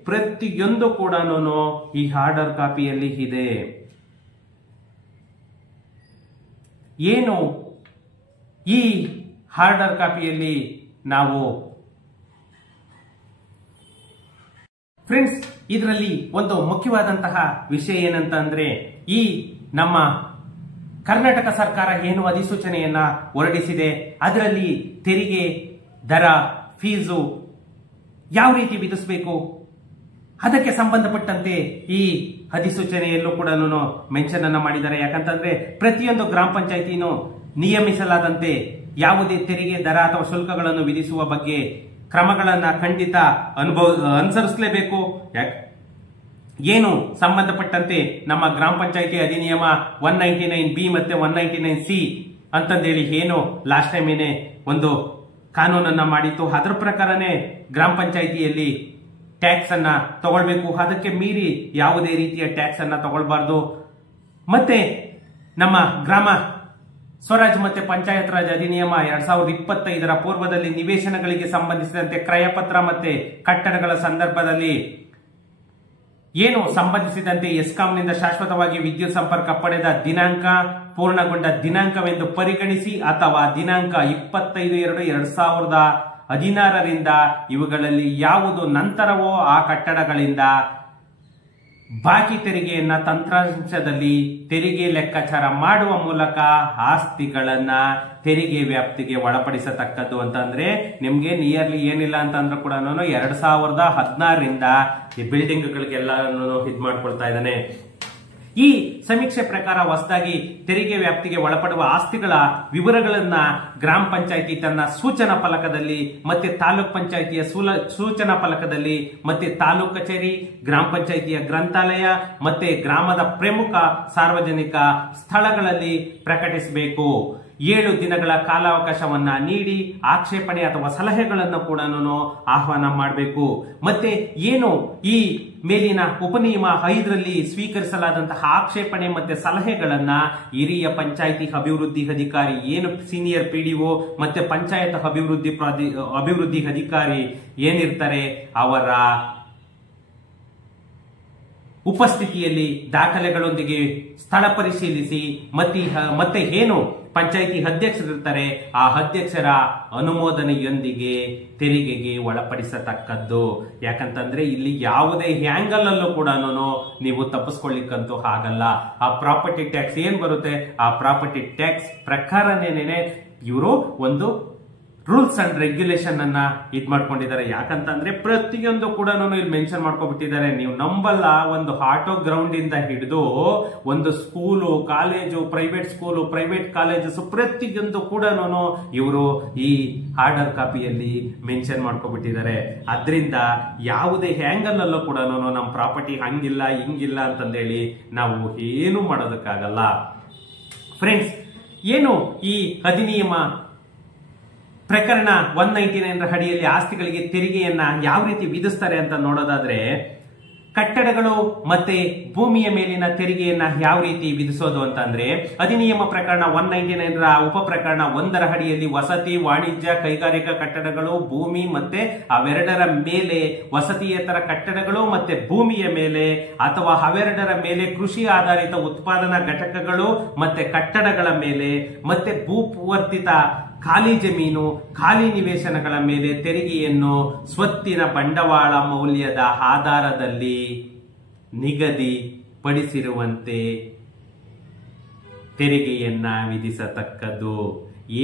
ಪ್ರತಿಯೊಂದು ಕೂಡ ಈ ಆರ್ಡರ್ ಕಾಪಿಯಲ್ಲಿ ಇದೆ. ಏನು ಈ ಆರ್ಡರ್ ಕಾಪಿಯಲ್ಲಿ ನಾವು ಫ್ರೆಂಡ್ಸ್ ಇದರಲ್ಲಿ ಒಂದು ಮುಖ್ಯವಾದಂತಹ ವಿಷಯ ಏನಂತ ಅಂದ್ರೆ, ಈ ನಮ್ಮ ಕರ್ನಾಟಕ ಸರ್ಕಾರ ಏನು ಅಧಿಸೂಚನೆಯನ್ನ ಹೊರಡಿಸಿದೆ ಅದರಲ್ಲಿ ತೆರಿಗೆ ದರ, ಫೀಸು ಯಾವ ರೀತಿ ವಿಧಿಸಬೇಕು ಅದಕ್ಕೆ ಸಂಬಂಧಪಟ್ಟಂತೆ ಈ ಅಧಿಸೂಚನೆಯಲ್ಲೂ ಕೂಡ ಮೆನ್ಷನ್ ಅನ್ನ ಮಾಡಿದ್ದಾರೆ. ಯಾಕಂತಂದ್ರೆ ಪ್ರತಿಯೊಂದು ಗ್ರಾಮ ಪಂಚಾಯಿತಿನೂ ನಿಯಮಿಸಲಾದಂತೆ ಯಾವುದೇ ತೆರಿಗೆ ದರ ಅಥವಾ ಶುಲ್ಕಗಳನ್ನು ವಿಧಿಸುವ ಬಗ್ಗೆ ಕ್ರಮಗಳನ್ನ ಖಂಡಿತ ಅನುಸರಿಸಲೇಬೇಕು. ಏನು ಸಂಬಂಧಪಟ್ಟಂತೆ ನಮ್ಮ ಗ್ರಾಮ ಪಂಚಾಯಿತಿ ಅಧಿನಿಯಮ 199B ಮತ್ತೆ 199C ಅಂತಂದೇಳಿ ಏನು ಲಾಸ್ಟ್ ಟೈಮ್ ಏನೇ ಒಂದು ಕಾನೂನನ್ನ ಮಾಡಿತ್ತು, ಅದರ ಪ್ರಕಾರನೇ ಗ್ರಾಮ ಪಂಚಾಯಿತಿಯಲ್ಲಿ ಟ್ಯಾಕ್ಸ್ ಅನ್ನ ತಗೊಳ್ಬೇಕು. ಅದಕ್ಕೆ ಮೀರಿ ಯಾವುದೇ ರೀತಿಯ ಟ್ಯಾಕ್ಸ್ ಅನ್ನ ತಗೊಳ್ಬಾರ್ದು. ಮತ್ತೆ ನಮ್ಮ ಗ್ರಾಮ ಸ್ವರಾಜ್ ಮತ್ತೆ ಪಂಚಾಯತ್ ರಾಜ್ ಅಧಿನಿಯಮ 2025ರ ಪೂರ್ವದಲ್ಲಿ ನಿವೇಶನಗಳಿಗೆ ಸಂಬಂಧಿಸಿದಂತೆ ಕ್ರಯಪತ್ರ ಮತ್ತೆ ಕಟ್ಟಡಗಳ ಸಂದರ್ಭದಲ್ಲಿ ಏನು ಸಂಬಂಧಿಸಿದಂತೆ ಎಸ್ಕಾಂನಿಂದ ಶಾಶ್ವತವಾಗಿ ವಿದ್ಯುತ್ ಸಂಪರ್ಕ ಪಡೆದ ದಿನಾಂಕ ಪೂರ್ಣಗೊಂಡ ದಿನಾಂಕವೆಂದು ಪರಿಗಣಿಸಿ ಅಥವಾ ದಿನಾಂಕ 25/2/2016ರಿಂದ ಇವುಗಳಲ್ಲಿ ಯಾವುದು ನಂತರವೋ ಆ ಕಟ್ಟಡಗಳಿಂದ ಬಾಕಿ ತೆರಿಗೆಯನ್ನ ತಂತ್ರಾಂಶದಲ್ಲಿ ತೆರಿಗೆ ಲೆಕ್ಕಾಚಾರ ಮಾಡುವ ಮೂಲಕ ಆಸ್ತಿಗಳನ್ನ ತೆರಿಗೆ ವ್ಯಾಪ್ತಿಗೆ ಒಳಪಡಿಸತಕ್ಕದ್ದು. ಅಂತಂದ್ರೆ ನಿಮ್ಗೆ ನಿಯರ್ಲಿ ಏನಿಲ್ಲ ಅಂತಂದ್ರೂ ಕೂಡ 2016ರಿಂದ ಈ ಬಿಲ್ಡಿಂಗ್ ಗಳಿಗೆಲ್ಲ ಇದ್ ಮಾಡ್ಕೊಳ್ತಾ ಇದ್ದಾನೆ. ಈ ಸಮೀಕ್ಷೆ ಪ್ರಕಾರ ಹೊಸದಾಗಿ ತೆರಿಗೆ ವ್ಯಾಪ್ತಿಗೆ ಒಳಪಡುವ ಆಸ್ತಿಗಳ ವಿವರಗಳನ್ನ ಗ್ರಾಮ ಪಂಚಾಯಿತಿ ತನ್ನ ಸೂಚನಾ ಫಲಕದಲ್ಲಿ ಮತ್ತೆ ತಾಲೂಕ್ ಪಂಚಾಯಿತಿಯ ಸೂಚನಾ ಫಲಕದಲ್ಲಿ ಮತ್ತೆ ತಾಲೂಕ್ ಕಚೇರಿ, ಗ್ರಾಮ ಪಂಚಾಯಿತಿಯ ಗ್ರಂಥಾಲಯ ಮತ್ತೆ ಗ್ರಾಮದ ಪ್ರಮುಖ ಸಾರ್ವಜನಿಕ ಸ್ಥಳಗಳಲ್ಲಿ ಪ್ರಕಟಿಸಬೇಕು. 7 ದಿನಗಳ ಕಾಲಾವಕಾಶವನ್ನ ನೀಡಿ ಆಕ್ಷೇಪಣೆ ಅಥವಾ ಸಲಹೆಗಳನ್ನು ಕೂಡ ಆಹ್ವಾನ ಮಾಡಬೇಕು. ಮತ್ತೆ ಏನು ಈ ಮೇಲಿನ ಉಪನಿಯಮ 5ರಲ್ಲಿ ಸ್ವೀಕರಿಸಲಾದಂತಹ ಆಕ್ಷೇಪಣೆ ಮತ್ತೆ ಸಲಹೆಗಳನ್ನ ಹಿರಿಯ ಪಂಚಾಯಿತಿ ಅಭಿವೃದ್ಧಿ ಅಧಿಕಾರಿ, ಏನು ಸೀನಿಯರ್ PDO ಮತ್ತೆ ಪಂಚಾಯತ್ ಅಭಿವೃದ್ಧಿ ಅಧಿಕಾರಿ ಏನಿರ್ತಾರೆ ಅವರ ಉಪಸ್ಥಿತಿಯಲ್ಲಿ ದಾಖಲೆಗಳೊಂದಿಗೆ ಸ್ಥಳ ಪರಿಶೀಲಿಸಿ ಮತ್ತೆ ಏನು ಪಂಚಾಯಿತಿ ಅಧ್ಯಕ್ಷರಿರ್ತಾರೆ ಆ ಅಧ್ಯಕ್ಷರ ಅನುಮೋದನೆಯೊಂದಿಗೆ ತೆರಿಗೆಗೆ ಒಳಪಡಿಸತಕ್ಕದ್ದು. ಯಾಕಂತಂದ್ರೆ ಇಲ್ಲಿ ಯಾವುದೇ ಆಂಗಲ್ ಅಲ್ಲೂ ಕೂಡ ನೀವು ತಪ್ಪಿಸ್ಕೊಳ್ಳಿಕ್ಕಂತೂ ಆಗಲ್ಲ. ಆ ಪ್ರಾಪರ್ಟಿ ಟ್ಯಾಕ್ಸ್ ಏನ್ ಬರುತ್ತೆ ಆ ಪ್ರಾಪರ್ಟಿ ಟ್ಯಾಕ್ಸ್ ಪ್ರಕಾರನೇನೆ ಇವರು ಒಂದು ರೂಲ್ಸ್ ಅಂಡ್ ರೆಗ್ಯುಲೇಷನ್ ಅನ್ನ ಇದ್ ಮಾಡ್ಕೊಂಡಿದ್ದಾರೆ. ಯಾಕಂತಂದ್ರೆ ಪ್ರತಿಯೊಂದು ಕೂಡ ಇಲ್ಲಿ ಮೆನ್ಷನ್ ಮಾಡ್ಕೊಬಿಟ್ಟಿದ್ದಾರೆ. ನೀವು ನಂಬಲ್ಲ, ಒಂದು ಆಟೋ ಗ್ರೌಂಡ್ ಇಂದ ಹಿಡಿದು ಒಂದು school, college, private school, private colleges ಪ್ರತಿಯೊಂದು ಕೂಡ ಇವರು ಈ ಆರ್ಡರ್ ಕಾಪಿಯಲ್ಲಿ ಮೆನ್ಷನ್ ಮಾಡ್ಕೊಬಿಟ್ಟಿದ್ದಾರೆ. ಅದರಿಂದ ಯಾವುದೇ ಆಂಗಲ್ ಅಲ್ಲೂ ಕೂಡ ನಮ್ಮ ಪ್ರಾಪರ್ಟಿ ಹಂಗಿಲ್ಲ ಹಿಂಗಿಲ್ಲ ಅಂತಂದೇಳಿ ನಾವು ಏನು ಮಾಡೋದಕ್ಕಾಗಲ್ಲ. ಫ್ರೆಂಡ್ಸ್, ಏನು ಈ ಅಧಿನಿಯಮ ಪ್ರಕರಣ 199 ಅಡಿಯಲ್ಲಿ ಆಸ್ತಿಗಳಿಗೆ ತೆರಿಗೆಯನ್ನ ಯಾವ ರೀತಿ ವಿಧಿಸ್ತಾರೆ ಅಂತ ನೋಡೋದಾದ್ರೆ, ಕಟ್ಟಡಗಳು ಮತ್ತೆ ಭೂಮಿಯ ಮೇಲಿನ ತೆರಿಗೆಯನ್ನ ಯಾವ ರೀತಿ ವಿಧಿಸೋದು ಅಂತಂದ್ರೆ, ಅಧಿನಿಯಮ ಪ್ರಕರಣ 199 ಉಪ ಪ್ರಕರಣ 1 ಅಡಿಯಲ್ಲಿ ವಸತಿ, ವಾಣಿಜ್ಯ, ಕೈಗಾರಿಕಾ ಕಟ್ಟಡಗಳು, ಭೂಮಿ ಮತ್ತೆ ಅವೆರಡರ ಮೇಲೆ, ವಸತಿಯೇತರ ಕಟ್ಟಡಗಳು ಮತ್ತೆ ಭೂಮಿಯ ಮೇಲೆ ಅಥವಾ ಅವೆರಡರ ಮೇಲೆ ಕೃಷಿ ಆಧಾರಿತ ಉತ್ಪಾದನಾ ಘಟಕಗಳು ಮತ್ತೆ ಕಟ್ಟಡಗಳ ಮೇಲೆ ಮತ್ತೆ ಭೂವರ್ತಿತ ಖಾಲಿ ಜಮೀನು, ಖಾಲಿ ನಿವೇಶನಗಳ ಮೇಲೆ ತೆರಿಗೆಯನ್ನು ಸ್ವತ್ತಿನ ಬಂಡವಾಳ ಮೌಲ್ಯದ ಆಧಾರದಲ್ಲಿ ನಿಗದಿಪಡಿಸಿರುವಂತೆ ತೆರಿಗೆಯನ್ನ ವಿಧಿಸತಕ್ಕದ್ದು.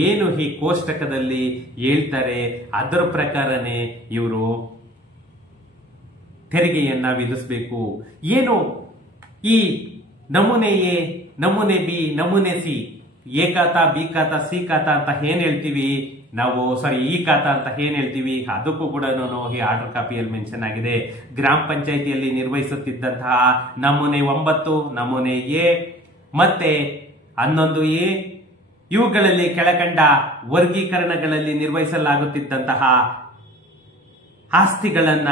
ಏನು ಈ ಕೋಷ್ಟಕದಲ್ಲಿ ಹೇಳ್ತಾರೆ ಅದರ ಪ್ರಕಾರನೇ ಇವರು ತೆರಿಗೆಯನ್ನ ವಿಧಿಸಬೇಕು. ಏನು ಈ ನಮೂನೆ ಎ, ನಮೂನೆ ಬಿ, ನಮೂನೆ ಸಿ, ಎ ಖಾತಾ, ಬಿ ಖಾತಾ, ಸಿ ಖಾತಾ ಅಂತ ಏನ್ ಹೇಳ್ತೀವಿ ನಾವು, ಈ ಖಾತಾ ಅಂತ ಏನ್ ಹೇಳ್ತೀವಿ, ಅದಕ್ಕೂ ಕೂಡ ಈ ಆರ್ಡರ್ ಕಾಪಿಯಲ್ಲಿ ಮೆನ್ಷನ್ ಆಗಿದೆ. ಗ್ರಾಮ ಪಂಚಾಯಿತಿಯಲ್ಲಿ ನಿರ್ವಹಿಸುತ್ತಿದ್ದಂತಹ ನಮೂನೆ 9, ನಮೂನೆ ಎ ಮತ್ತೆ 11A ಇವುಗಳಲ್ಲಿ ಕೆಳಕಂಡ ವರ್ಗೀಕರಣಗಳಲ್ಲಿ ನಿರ್ವಹಿಸಲಾಗುತ್ತಿದ್ದಂತಹ ಆಸ್ತಿಗಳನ್ನ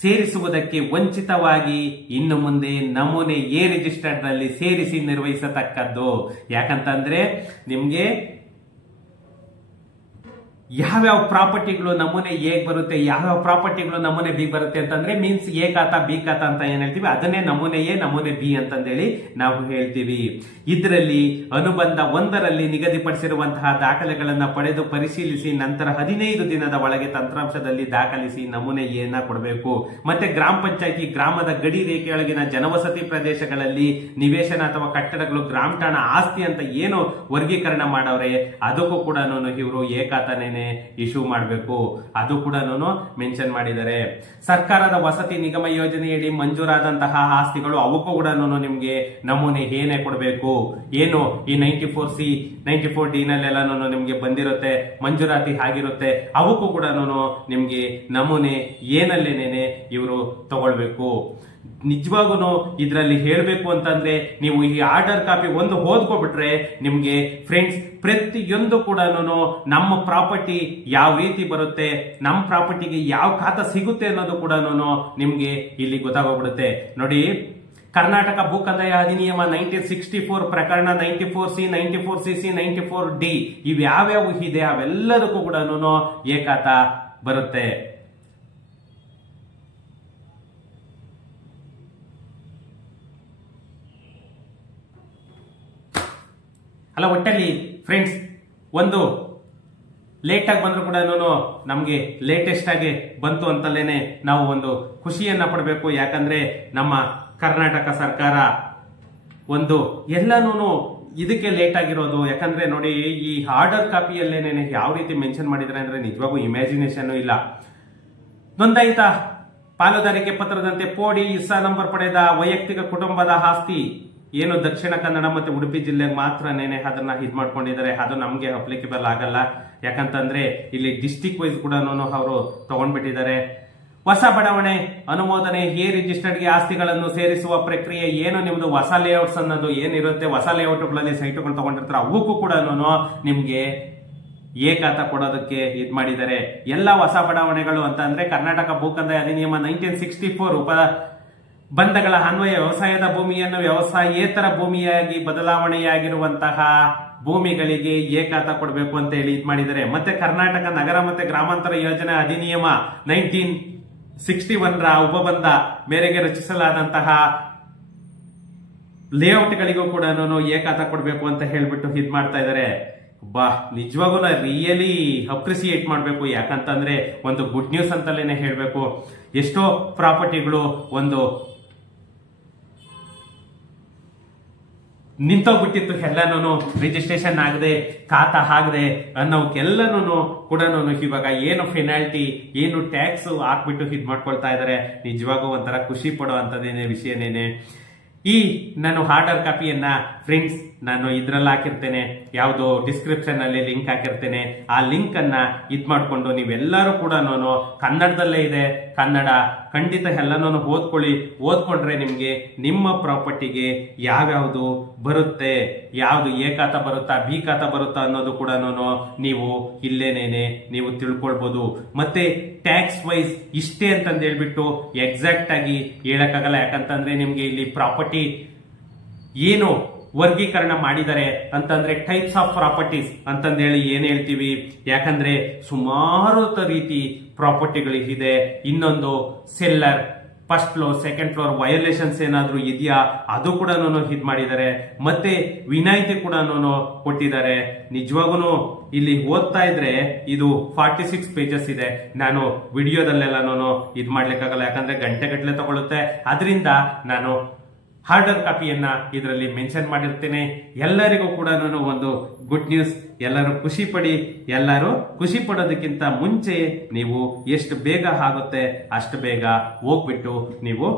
ಸೇರಿಸುವುದಕ್ಕೆ ವಂಚಿತವಾಗಿ ಇನ್ನು ಮುಂದೆ ನಮೂನೆ ಎ ರಿಜಿಸ್ಟರ್ಡ್ ನಲ್ಲಿ ಸೇರಿಸಿ ನಿರ್ವಹಿಸತಕ್ಕದ್ದು. ಯಾಕಂತಂದ್ರೆ ನಿಮ್ಗೆ ಯಾವ್ಯಾವ ಪ್ರಾಪರ್ಟಿಗಳು ನಮೂನೆ ಎ ಬರುತ್ತೆ, ಯಾವ್ಯಾವ ಪ್ರಾಪರ್ಟಿಗಳು ನಮೂನೆ ಬಿ ಬರುತ್ತೆ ಅಂತಂದ್ರೆ ಮೀನ್ಸ್ ಎ ಖಾತಾ, ಬಿ ಖಾತಾ ಅಂತ ಏನ್ ಹೇಳ್ತೀವಿ ಅದನ್ನೇ ನಮೂನೆ ಎ, ನಮೂನೆ ಬಿ ಅಂತಂದೇಳಿ ನಾವು ಹೇಳ್ತೀವಿ. ಇದರಲ್ಲಿ ಅನುಬಂಧ 1ರಲ್ಲಿ ನಿಗದಿಪಡಿಸಿರುವಂತಹ ದಾಖಲೆಗಳನ್ನ ಪಡೆದು ಪರಿಶೀಲಿಸಿ ನಂತರ 15 ದಿನದ ಒಳಗೆ ತಂತ್ರಾಂಶದಲ್ಲಿ ದಾಖಲಿಸಿ ನಮೂನೆ ಎನ ಕೊಡಬೇಕು. ಮತ್ತೆ ಗ್ರಾಮ ಪಂಚಾಯಿತಿ ಗ್ರಾಮದ ಗಡಿ ರೇಖೆಯೊಳಗಿನ ಜನವಸತಿ ಪ್ರದೇಶಗಳಲ್ಲಿ ನಿವೇಶನ ಅಥವಾ ಕಟ್ಟಡಗಳು ಗ್ರಾಮ ಠಾಣ ಆಸ್ತಿ ಅಂತ ಏನು ವರ್ಗೀಕರಣ ಮಾಡವ್ರೆ ಅದಕ್ಕೂ ಕೂಡ ಇವರು ಎ ಖಾತಾನೇ ಇಶ್ಯೂ ಮಾಡಬೇಕು. ಅದು ಕೂಡ ಮೆನ್ಷನ್ ಮಾಡಿದ್ದಾರೆ. ಸರ್ಕಾರದ ವಸತಿ ನಿಗಮ ಯೋಜನೆಯಡಿ ಮಂಜೂರಾದಂತಹ ಆಸ್ತಿಗಳು ಅವಕ್ಕೂ ಕೂಡ ನಿಮ್ಗೆ ನಮೂನೆ ಏನೇ ಕೊಡಬೇಕು. ಏನು ಈ 94C 94D ನಲ್ಲೆಲ್ಲ ನಿಮ್ಗೆ ಬಂದಿರುತ್ತೆ, ಮಂಜೂರಾತಿ ಆಗಿರುತ್ತೆ, ಅವಕ್ಕೂ ಕೂಡ ನಿಮ್ಗೆ ನಮೂನೆ ಏನಲ್ಲೇನೇನೆ ಇವರು ತಗೊಳ್ಬೇಕು. ನಿಜವಾಗೂ ಇದರಲ್ಲಿ ಹೇಳಬೇಕು ಅಂತಂದ್ರೆ ನೀವು ಈ ಆರ್ಡರ್ ಕಾಪಿ ಒಂದು ಓದ್ಕೊಬಿಟ್ರೆ ನಿಮ್ಗೆ ಫ್ರೆಂಡ್ಸ್ ಪ್ರತಿಯೊಂದು ಕೂಡ ನಮ್ಮ ಪ್ರಾಪರ್ಟಿ ಯಾವ ರೀತಿ ಬರುತ್ತೆ, ನಮ್ಮ ಪ್ರಾಪರ್ಟಿಗೆ ಯಾವ ಖಾತಾ ಸಿಗುತ್ತೆ ಅನ್ನೋದು ಕೂಡ ನಿಮ್ಗೆ ಇಲ್ಲಿ ಗೊತ್ತಾಗೋಗ್ಬಿಡುತ್ತೆ. ನೋಡಿ, ಕರ್ನಾಟಕ ಭೂ ಕಂದಾಯ ಅಧಿನಿಯಮ 1964 ಪ್ರಕರಣ 94C 94CC 94D ಇವ್ಯಾವ್ಯಾವ ಇದೆ ಅವೆಲ್ಲದಕ್ಕೂ ಕೂಡ ಎ ಖಾತಾ ಬರುತ್ತೆ. ಅಲ್ಲ, ಒಟ್ಟಲ್ಲಿ ಫ್ರೆಂಡ್ಸ್ ಒಂದು ಲೇಟ್ ಆಗಿ ಬಂದ್ರು ಕೂಡ ನಮ್ಗೆ ಲೇಟೆಸ್ಟ್ ಆಗಿ ಬಂತು ಅಂತಲೇನೆ ನಾವು ಒಂದು ಖುಷಿಯನ್ನ ಪಡಬೇಕು. ಯಾಕಂದ್ರೆ ನಮ್ಮ ಕರ್ನಾಟಕ ಸರ್ಕಾರ ಒಂದು ಎಲ್ಲಾನು ಇದಕ್ಕೆ ಲೇಟ್ ಆಗಿರೋದು. ಯಾಕಂದ್ರೆ ನೋಡಿ, ಈ ಆರ್ಡರ್ ಕಾಪಿಯಲ್ಲೇನೆ ಯಾವ ರೀತಿ ಮೆನ್ಷನ್ ಮಾಡಿದ್ರೆ ಅಂದ್ರೆ ನಿಜವಾಗೂ ಇಮ್ಯಾಜಿನೇಷನ್ ಇಲ್ಲ. ನೋಂದಾಯಿತ ಪಾಲುದಾರಿಕೆ ಪತ್ರದಂತೆ ಪೋಡಿ ಇಸ್ಸಾ ನಂಬರ್ ಪಡೆದ ವೈಯಕ್ತಿಕ ಕುಟುಂಬದ ಆಸ್ತಿ ಏನು ದಕ್ಷಿಣ ಕನ್ನಡ ಮತ್ತೆ ಉಡುಪಿ ಜಿಲ್ಲೆಗೆ ಮಾತ್ರನೇನೆ ಅದನ್ನ ಇದ್ ಮಾಡ್ಕೊಂಡಿದ್ದಾರೆ. ಅದು ನಮ್ಗೆ ಅಪ್ಲಿಕೇಬಲ್ ಆಗಲ್ಲ. ಯಾಕಂತಂದ್ರೆ ಇಲ್ಲಿ ಡಿಸ್ಟಿಕ್ ವೈಸ್ ಕೂಡ ಅವರು ತಗೊಂಡ್ಬಿಟ್ಟಿದ್ದಾರೆ. ಹೊಸ ಬಡಾವಣೆ ಅನುಮೋದನೆ ಎ ರಿಜಿಸ್ಟರ್ಡ್ಗೆ ಆಸ್ತಿಗಳನ್ನು ಸೇರಿಸುವ ಪ್ರಕ್ರಿಯೆ ಏನು ನಿಮ್ದು ಹೊಸ ಲೇಔಟ್ಸ್ ಅನ್ನೋದು ಏನಿರುತ್ತೆ, ಹೊಸ ಲೇಔಟ್ಗಳಲ್ಲಿ ಸೈಟ್ಗಳು ತಗೊಂಡಿರ್ತಾರೆ ಅವಕ್ಕೂ ಕೂಡ ನಿಮ್ಗೆ ಎ ಖಾತಾ ಕೊಡೋದಕ್ಕೆ ಇದ್ ಮಾಡಿದ್ದಾರೆ. ಎಲ್ಲ ಹೊಸ ಬಡಾವಣೆಗಳು ಅಂತ ಅಂದ್ರೆ ಕರ್ನಾಟಕ ಭೂ ಕಂದಾಯ ಅಧಿನಿಯಮ 1964 ಬಂಧಗಳ ಅನ್ವಯ ವ್ಯವಸಾಯದ ಭೂಮಿಯನ್ನು ವ್ಯವಸಾಯೇತರ ಭೂಮಿಯಾಗಿ ಬದಲಾವಣೆಯಾಗಿರುವಂತಹ ಭೂಮಿಗಳಿಗೆ ಎ ಖಾತಾ ಕೊಡಬೇಕು ಅಂತ ಹೇಳಿ ಇದ್ ಮಾಡಿದ್ದಾರೆ. ಮತ್ತೆ ಕರ್ನಾಟಕ ನಗರ ಮತ್ತೆ ಗ್ರಾಮಾಂತರ ಯೋಜನೆ ಅಧಿನಿಯಮ 1961 ಉಪಬಂಧ ಮೇರೆಗೆ ರಚಿಸಲಾದಂತಹ ಲೇಔಟ್ಗಳಿಗೂ ಕೂಡ ಎ ಖಾತಾ ಕೊಡಬೇಕು ಅಂತ ಹೇಳ್ಬಿಟ್ಟು ಇದ್ ಮಾಡ್ತಾ ಇದ್ದಾರೆ. ನಿಜವಾಗೂ ರಿಯಲಿ ಅಪ್ರಿಸಿಯೇಟ್ ಮಾಡಬೇಕು. ಯಾಕಂತಂದ್ರೆ ಒಂದು ಗುಡ್ ನ್ಯೂಸ್ ಅಂತಲೇನೆ ಹೇಳ್ಬೇಕು. ಎಷ್ಟೋ ಪ್ರಾಪರ್ಟಿಗಳು ಒಂದು ನಿಂತೋಗ್ಬಿಟ್ಟಿತ್ತು, ಎಲ್ಲಾನು ರಿಜಿಸ್ಟ್ರೇಷನ್ ಆಗದೆ ಖಾತಾ ಆಗದೆ ಅನ್ನೋಕೆಲ್ಲನೂ ಕೂಡ ಇವಾಗ ಏನು ಪೆನಾಲ್ಟಿ ಏನು ಟ್ಯಾಕ್ಸ್ ಹಾಕ್ಬಿಟ್ಟು ಇದ್ ಮಾಡ್ಕೊಳ್ತಾ ಇದಾರೆ. ನಿಜವಾಗೂ ಒಂಥರ ಖುಷಿ ಪಡೋ ಅಂತದೇನೆ ವಿಷಯನೇನೆ. ಈ ನಾನು ಆರ್ಡರ್ ಕಾಪಿಯನ್ನ ಫ್ರೆಂಡ್ಸ್ ನಾನು ಇದ್ರಲ್ಲಿ ಹಾಕಿರ್ತೇನೆ, ಯಾವುದು ಡಿಸ್ಕ್ರಿಪ್ಷನ್ ಅಲ್ಲಿ ಲಿಂಕ್ ಹಾಕಿರ್ತೇನೆ. ಆ ಲಿಂಕ್ ಅನ್ನ ಇದ್ ಮಾಡ್ಕೊಂಡು ನೀವೆಲ್ಲರೂ ಕೂಡ ಕನ್ನಡದಲ್ಲೇ ಇದೆ, ಕನ್ನಡ ಖಂಡಿತ ಎಲ್ಲನೂ ಓದ್ಕೊಳ್ಳಿ. ಓದ್ಕೊಂಡ್ರೆ ನಿಮ್ಗೆ ನಿಮ್ಮ ಪ್ರಾಪರ್ಟಿಗೆ ಯಾವ್ಯಾವುದು ಬರುತ್ತೆ, ಯಾವ್ದು ಎ ಖಾತ ಬರುತ್ತಾ ಬಿ ಖಾತ ಬರುತ್ತಾ ಅನ್ನೋದು ಕೂಡ ನೀವು ಇಲ್ಲೇನೇನೆ ನೀವು ತಿಳ್ಕೊಳ್ಬಹುದು. ಮತ್ತೆ ಟ್ಯಾಕ್ಸ್ ವೈಸ್ ಇಷ್ಟೇ ಅಂತಂದು ಹೇಳ್ಬಿಟ್ಟು ಎಕ್ಸಾಕ್ಟ್ ಆಗಿ ಹೇಳಕ್ಕಾಗಲ್ಲ. ಯಾಕಂತಂದ್ರೆ ನಿಮ್ಗೆ ಇಲ್ಲಿ ಪ್ರಾಪರ್ಟಿ ಏನು ವರ್ಗೀಕರಣ ಮಾಡಿದ್ದಾರೆ ಅಂತಂದ್ರೆ ಟೈಪ್ಸ್ ಆಫ್ ಪ್ರಾಪರ್ಟೀಸ್ ಅಂತಂದೇಳಿ ಏನ್ ಹೇಳ್ತೀವಿ. ಯಾಕಂದ್ರೆ ಸುಮಾರು ರೀತಿ ಪ್ರಾಪರ್ಟಿಗಳಿದೆ. ಇನ್ನೊಂದು cellar, first floor, second floor violations ಏನಾದ್ರೂ ಇದೆಯಾ ಅದು ಕೂಡ ಇದ್ ಮಾಡಿದ್ದಾರೆ. ಮತ್ತೆ ವಿನಾಯಿತಿ ಕೂಡ ಕೊಟ್ಟಿದ್ದಾರೆ. ನಿಜವಾಗೂ ಇಲ್ಲಿ ಓದ್ತಾ ಇದ್ರೆ ಇದು 46 ಪೇಜಸ್ ಇದೆ. ನಾನು ವಿಡಿಯೋದಲ್ಲೆಲ್ಲ ಇದ್ ಮಾಡ್ಲಿಕ್ಕಾಗಲ್ಲ, ಯಾಕಂದ್ರೆ ಗಂಟೆ ಗಟ್ಟಲೆ ತಗೊಳುತ್ತೆ. ಅದರಿಂದ ನಾನು ಹಾರ್ಡರ್ ಕಾಪಿಯನ್ನ ಇದರಲ್ಲಿ ಮೆನ್ಷನ್ ಮಾಡಿರ್ತೇನೆ. ಎಲ್ಲರಿಗೂ ಕೂಡ ಒಂದು ಗುಡ್ ನ್ಯೂಸ್, ಎಲ್ಲರೂ ಖುಷಿ ಪಡಿ. ಎಲ್ಲರೂ ಖುಷಿ ಪಡೋದಕ್ಕಿಂತ ಮುಂಚೆ ನೀವು ಎಷ್ಟು ಬೇಗ ಆಗುತ್ತೆ ಅಷ್ಟು ಬೇಗ ಹೋಗ್ಬಿಟ್ಟು ನೀವು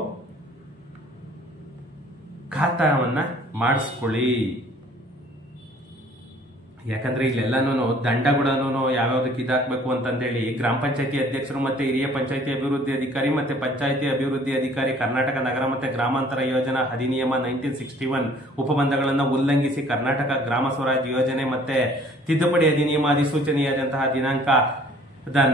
ಖಾತಾವನ್ನ ಮಾಡಿಸ್ಕೊಳ್ಳಿ. ಯಾಕಂದ್ರೆ ಇಲ್ಲೆಲ್ಲಾನು ದಂಡ ಕೂಡ ಯಾವ್ಯಾವ್ದಕ್ಕೆ ಇದಾಕ್ಬೇಕು ಅಂತಂದೇಳಿ ಗ್ರಾಮ ಪಂಚಾಯತಿ ಅಧ್ಯಕ್ಷರು ಮತ್ತೆ ಹಿರಿಯ ಪಂಚಾಯತಿ ಅಭಿವೃದ್ಧಿ ಅಧಿಕಾರಿ ಮತ್ತೆ ಪಂಚಾಯತಿ ಅಭಿವೃದ್ಧಿ ಅಧಿಕಾರಿ ಕರ್ನಾಟಕ ನಗರ ಮತ್ತೆ ಗ್ರಾಮಾಂತರ ಯೋಜನಾ ಅಧಿನಿಯಮ 1961 ಉಪಬಂಧಗಳನ್ನು ಉಲ್ಲಂಘಿಸಿ ಕರ್ನಾಟಕ ಗ್ರಾಮ ಸ್ವರಾಜ್ ಯೋಜನೆ ಮತ್ತೆ ತಿದ್ದುಪಡಿ ಅಧಿನಿಯಮ ಅಧಿಸೂಚನೆಯಾದಂತಹ ದಿನಾಂಕ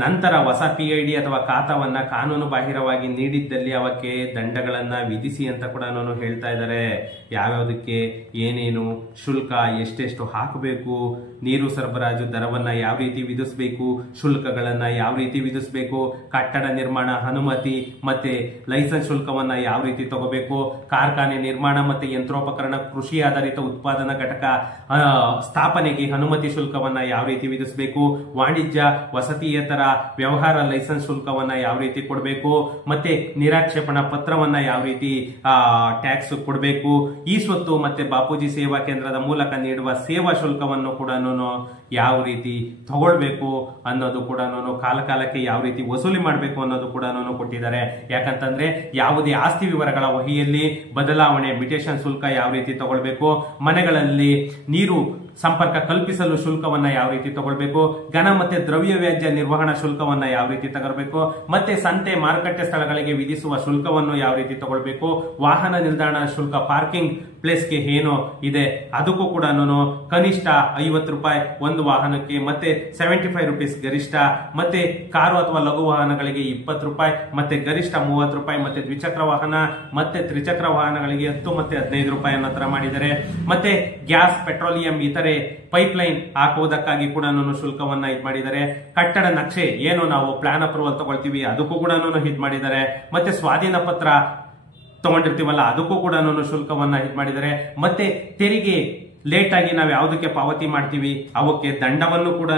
ನಂತರ ಹೊಸ PID ಅಥವಾ ಖಾತಾವನ್ನ ಕಾನೂನು ಬಾಹಿರವಾಗಿ ನೀಡಿದ್ದಲ್ಲಿ ಅವಕ್ಕೆ ದಂಡಗಳನ್ನ ವಿಧಿಸಿ ಅಂತ ಕೂಡ ಹೇಳ್ತಾ ಇದ್ದಾರೆ. ಯಾವ್ಯಾವುದಕ್ಕೆ ಏನೇನು ಶುಲ್ಕ ಎಷ್ಟೆಷ್ಟು ಹಾಕಬೇಕು, ನೀರು ಸರಬರಾಜು ದರವನ್ನ ಯಾವ ರೀತಿ ವಿಧಿಸಬೇಕು, ಶುಲ್ಕಗಳನ್ನ ಯಾವ ರೀತಿ ವಿಧಿಸಬೇಕು, ಕಟ್ಟಡ ನಿರ್ಮಾಣ ಅನುಮತಿ ಮತ್ತೆ ಲೈಸೆನ್ಸ್ ಶುಲ್ಕವನ್ನ ಯಾವ ರೀತಿ ತಗೋಬೇಕು, ಕಾರ್ಖಾನೆ ನಿರ್ಮಾಣ ಮತ್ತೆ ಯಂತ್ರೋಪಕರಣ ಕೃಷಿ ಆಧಾರಿತ ಉತ್ಪಾದನಾ ಘಟಕ ಸ್ಥಾಪನೆಗೆ ಅನುಮತಿ ಶುಲ್ಕವನ್ನ ಯಾವ ರೀತಿ ವಿಧಿಸಬೇಕು, ವಾಣಿಜ್ಯ ವಸತಿಯೇತರ ವ್ಯವಹಾರ ಲೈಸೆನ್ಸ್ ಶುಲ್ಕವನ್ನ ಯಾವ ರೀತಿ ಕೊಡಬೇಕು, ಮತ್ತೆ ನಿರಾಕ್ಷೇಪಣಾ ಪತ್ರವನ್ನ ಯಾವ ರೀತಿ ಟ್ಯಾಕ್ಸ್ ಕೊಡಬೇಕು, ಈ ಸ್ವತ್ತು ಮತ್ತೆ ಬಾಪೂಜಿ ಸೇವಾ ಕೇಂದ್ರದ ಮೂಲಕ ನೀಡುವ ಸೇವಾ ಶುಲ್ಕವನ್ನು ಕೂಡ ಯಾವ ರೀತಿ ತಗೊಳ್ಬೇಕು ಅನ್ನೋದು ಕೂಡ ಕಾಲ ಕಾಲಕ್ಕೆ ಯಾವ ರೀತಿ ವಸೂಲಿ ಮಾಡಬೇಕು ಅನ್ನೋದು ಕೂಡ ಕೊಟ್ಟಿದ್ದಾರೆ. ಯಾಕಂತಂದ್ರೆ ಯಾವುದೇ ಆಸ್ತಿ ವಿವರಗಳ ವಹಿಯಲ್ಲಿ ಬದಲಾವಣೆ ಮ್ಯುಟೇಷನ್ ಶುಲ್ಕ ಯಾವ ರೀತಿ ತಗೊಳ್ಬೇಕು, ಮನೆಗಳಲ್ಲಿ ನೀರು ಸಂಪರ್ಕ ಕಲ್ಪಿಸಲು ಶುಲ್ಕವನ್ನ ಯಾವ ರೀತಿ ತಗೊಳ್ಬೇಕು, ಘನ ಮತ್ತೆ ದ್ರವ್ಯ ವ್ಯಾಜ್ಯ ನಿರ್ವಹಣಾ ಶುಲ್ಕವನ್ನ ಯಾವ ರೀತಿ ತಗೊಳ್ಬೇಕು, ಮತ್ತೆ ಸಂತೆ ಮಾರುಕಟ್ಟೆ ಸ್ಥಳಗಳಿಗೆ ವಿಧಿಸುವ ಶುಲ್ಕವನ್ನು ಯಾವ ರೀತಿ ತಗೊಳ್ಬೇಕು, ವಾಹನ ನಿಲ್ದಾಣ ಶುಲ್ಕ ಪಾರ್ಕಿಂಗ್ ಪ್ಲೇಸ್ಗೆ ಏನು ಇದೆ ಅದಕ್ಕೂ ಕೂಡ ಕನಿಷ್ಠ 50 ರೂಪಾಯಿ ಒಂದು ವಾಹನಕ್ಕೆ ಮತ್ತೆ 75 ರೂಪೀಸ್ ಗರಿಷ್ಠ, ಮತ್ತೆ ಕಾರು ಅಥವಾ ಲಘು ವಾಹನಗಳಿಗೆ 20 ರೂಪಾಯಿ ಮತ್ತೆ ಗರಿಷ್ಠ 30 ರೂಪಾಯಿ, ಮತ್ತೆ ದ್ವಿಚಕ್ರ ವಾಹನ ಮತ್ತೆ ತ್ರಿಚಕ್ರ ವಾಹನಗಳಿಗೆ 10 ಮತ್ತೆ 15 ರೂಪಾಯಿ ಅನ್ನೋ ತರ ಮಾಡಿದ್ದಾರೆ. ಮತ್ತೆ ಗ್ಯಾಸ್, ಪೆಟ್ರೋಲಿಯಂ ಇತರೆ ಪೈಪ್ಲೈನ್ ಹಾಕುವುದಕ್ಕಾಗಿ ಕೂಡ ಶುಲ್ಕವನ್ನ ಇದ್ ಮಾಡಿದ್ದಾರೆ. ಕಟ್ಟಡ ನಕ್ಷೆ ಏನು ನಾವು ಪ್ಲಾನ್ ಅಪ್ರೂವಲ್ ತಗೊಳ್ತೀವಿ ಅದಕ್ಕೂ ಕೂಡ ಇದ್ ಮಾಡಿದ್ದಾರೆ. ಮತ್ತೆ ಸ್ವಾಧೀನ ಪತ್ರ ತಗೊಂಡಿರ್ತೀವಲ್ಲ ಅದಕ್ಕೂ ಕೂಡ ಶುಲ್ಕವನ್ನ ಇದ್ ಮಾಡಿದ್ದಾರೆ. ಮತ್ತೆ ತೆರಿಗೆ ಲೇಟ್ ಆಗಿ ನಾವು ಯಾವುದಕ್ಕೆ ಪಾವತಿ ಮಾಡ್ತೀವಿ ಅವಕ್ಕೆ ದಂಡವನ್ನು ಕೂಡ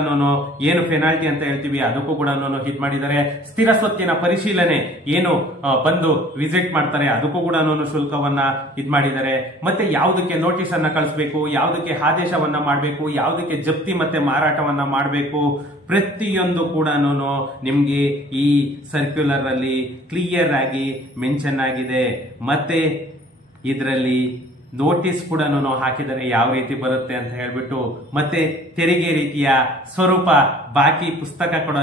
ಏನು ಪೆನಾಲ್ಟಿ ಅಂತ ಹೇಳ್ತೀವಿ ಅದಕ್ಕೂ ಕೂಡ ಹಿಟ್ ಮಾಡಿದ್ದಾರೆ. ಸ್ಥಿರ ಸ್ವತ್ತಿನ ಪರಿಶೀಲನೆ ಏನು ಬಂದು ವಿಸಿಟ್ ಮಾಡ್ತಾರೆ ಅದಕ್ಕೂ ಕೂಡ ಶುಲ್ಕವನ್ನ ಇದ್ ಮಾಡಿದ್ದಾರೆ. ಮತ್ತೆ ಯಾವುದಕ್ಕೆ ನೋಟಿಸ್ ಅನ್ನ ಕಳಿಸಬೇಕು, ಯಾವುದಕ್ಕೆ ಆದೇಶವನ್ನ ಮಾಡಬೇಕು, ಯಾವುದಕ್ಕೆ ಜಪ್ತಿ ಮತ್ತೆ ಮಾರಾಟವನ್ನ ಮಾಡಬೇಕು, ಪ್ರತಿಯೊಂದು ಕೂಡ ನಿಮ್ಗೆ ಈ ಸರ್ಕ್ಯುಲರ್ ಅಲ್ಲಿ ಕ್ಲಿಯರ್ ಆಗಿ ಮೆನ್ಷನ್ ಆಗಿದೆ. ಮತ್ತೆ ಇದರಲ್ಲಿ ನೋಟಿಸ್ ಕೂಡ ಹಾಕಿದರೆ ಯಾವ ರೀತಿ ಬರುತ್ತೆ ಅಂತ ಹೇಳ್ಬಿಟ್ಟು, ಮತ್ತೆ ತೆರಿಗೆ ರೀತಿಯ ಸ್ವರೂಪ ಬಾಕಿ ಪುಸ್ತಕ ಕೂಡ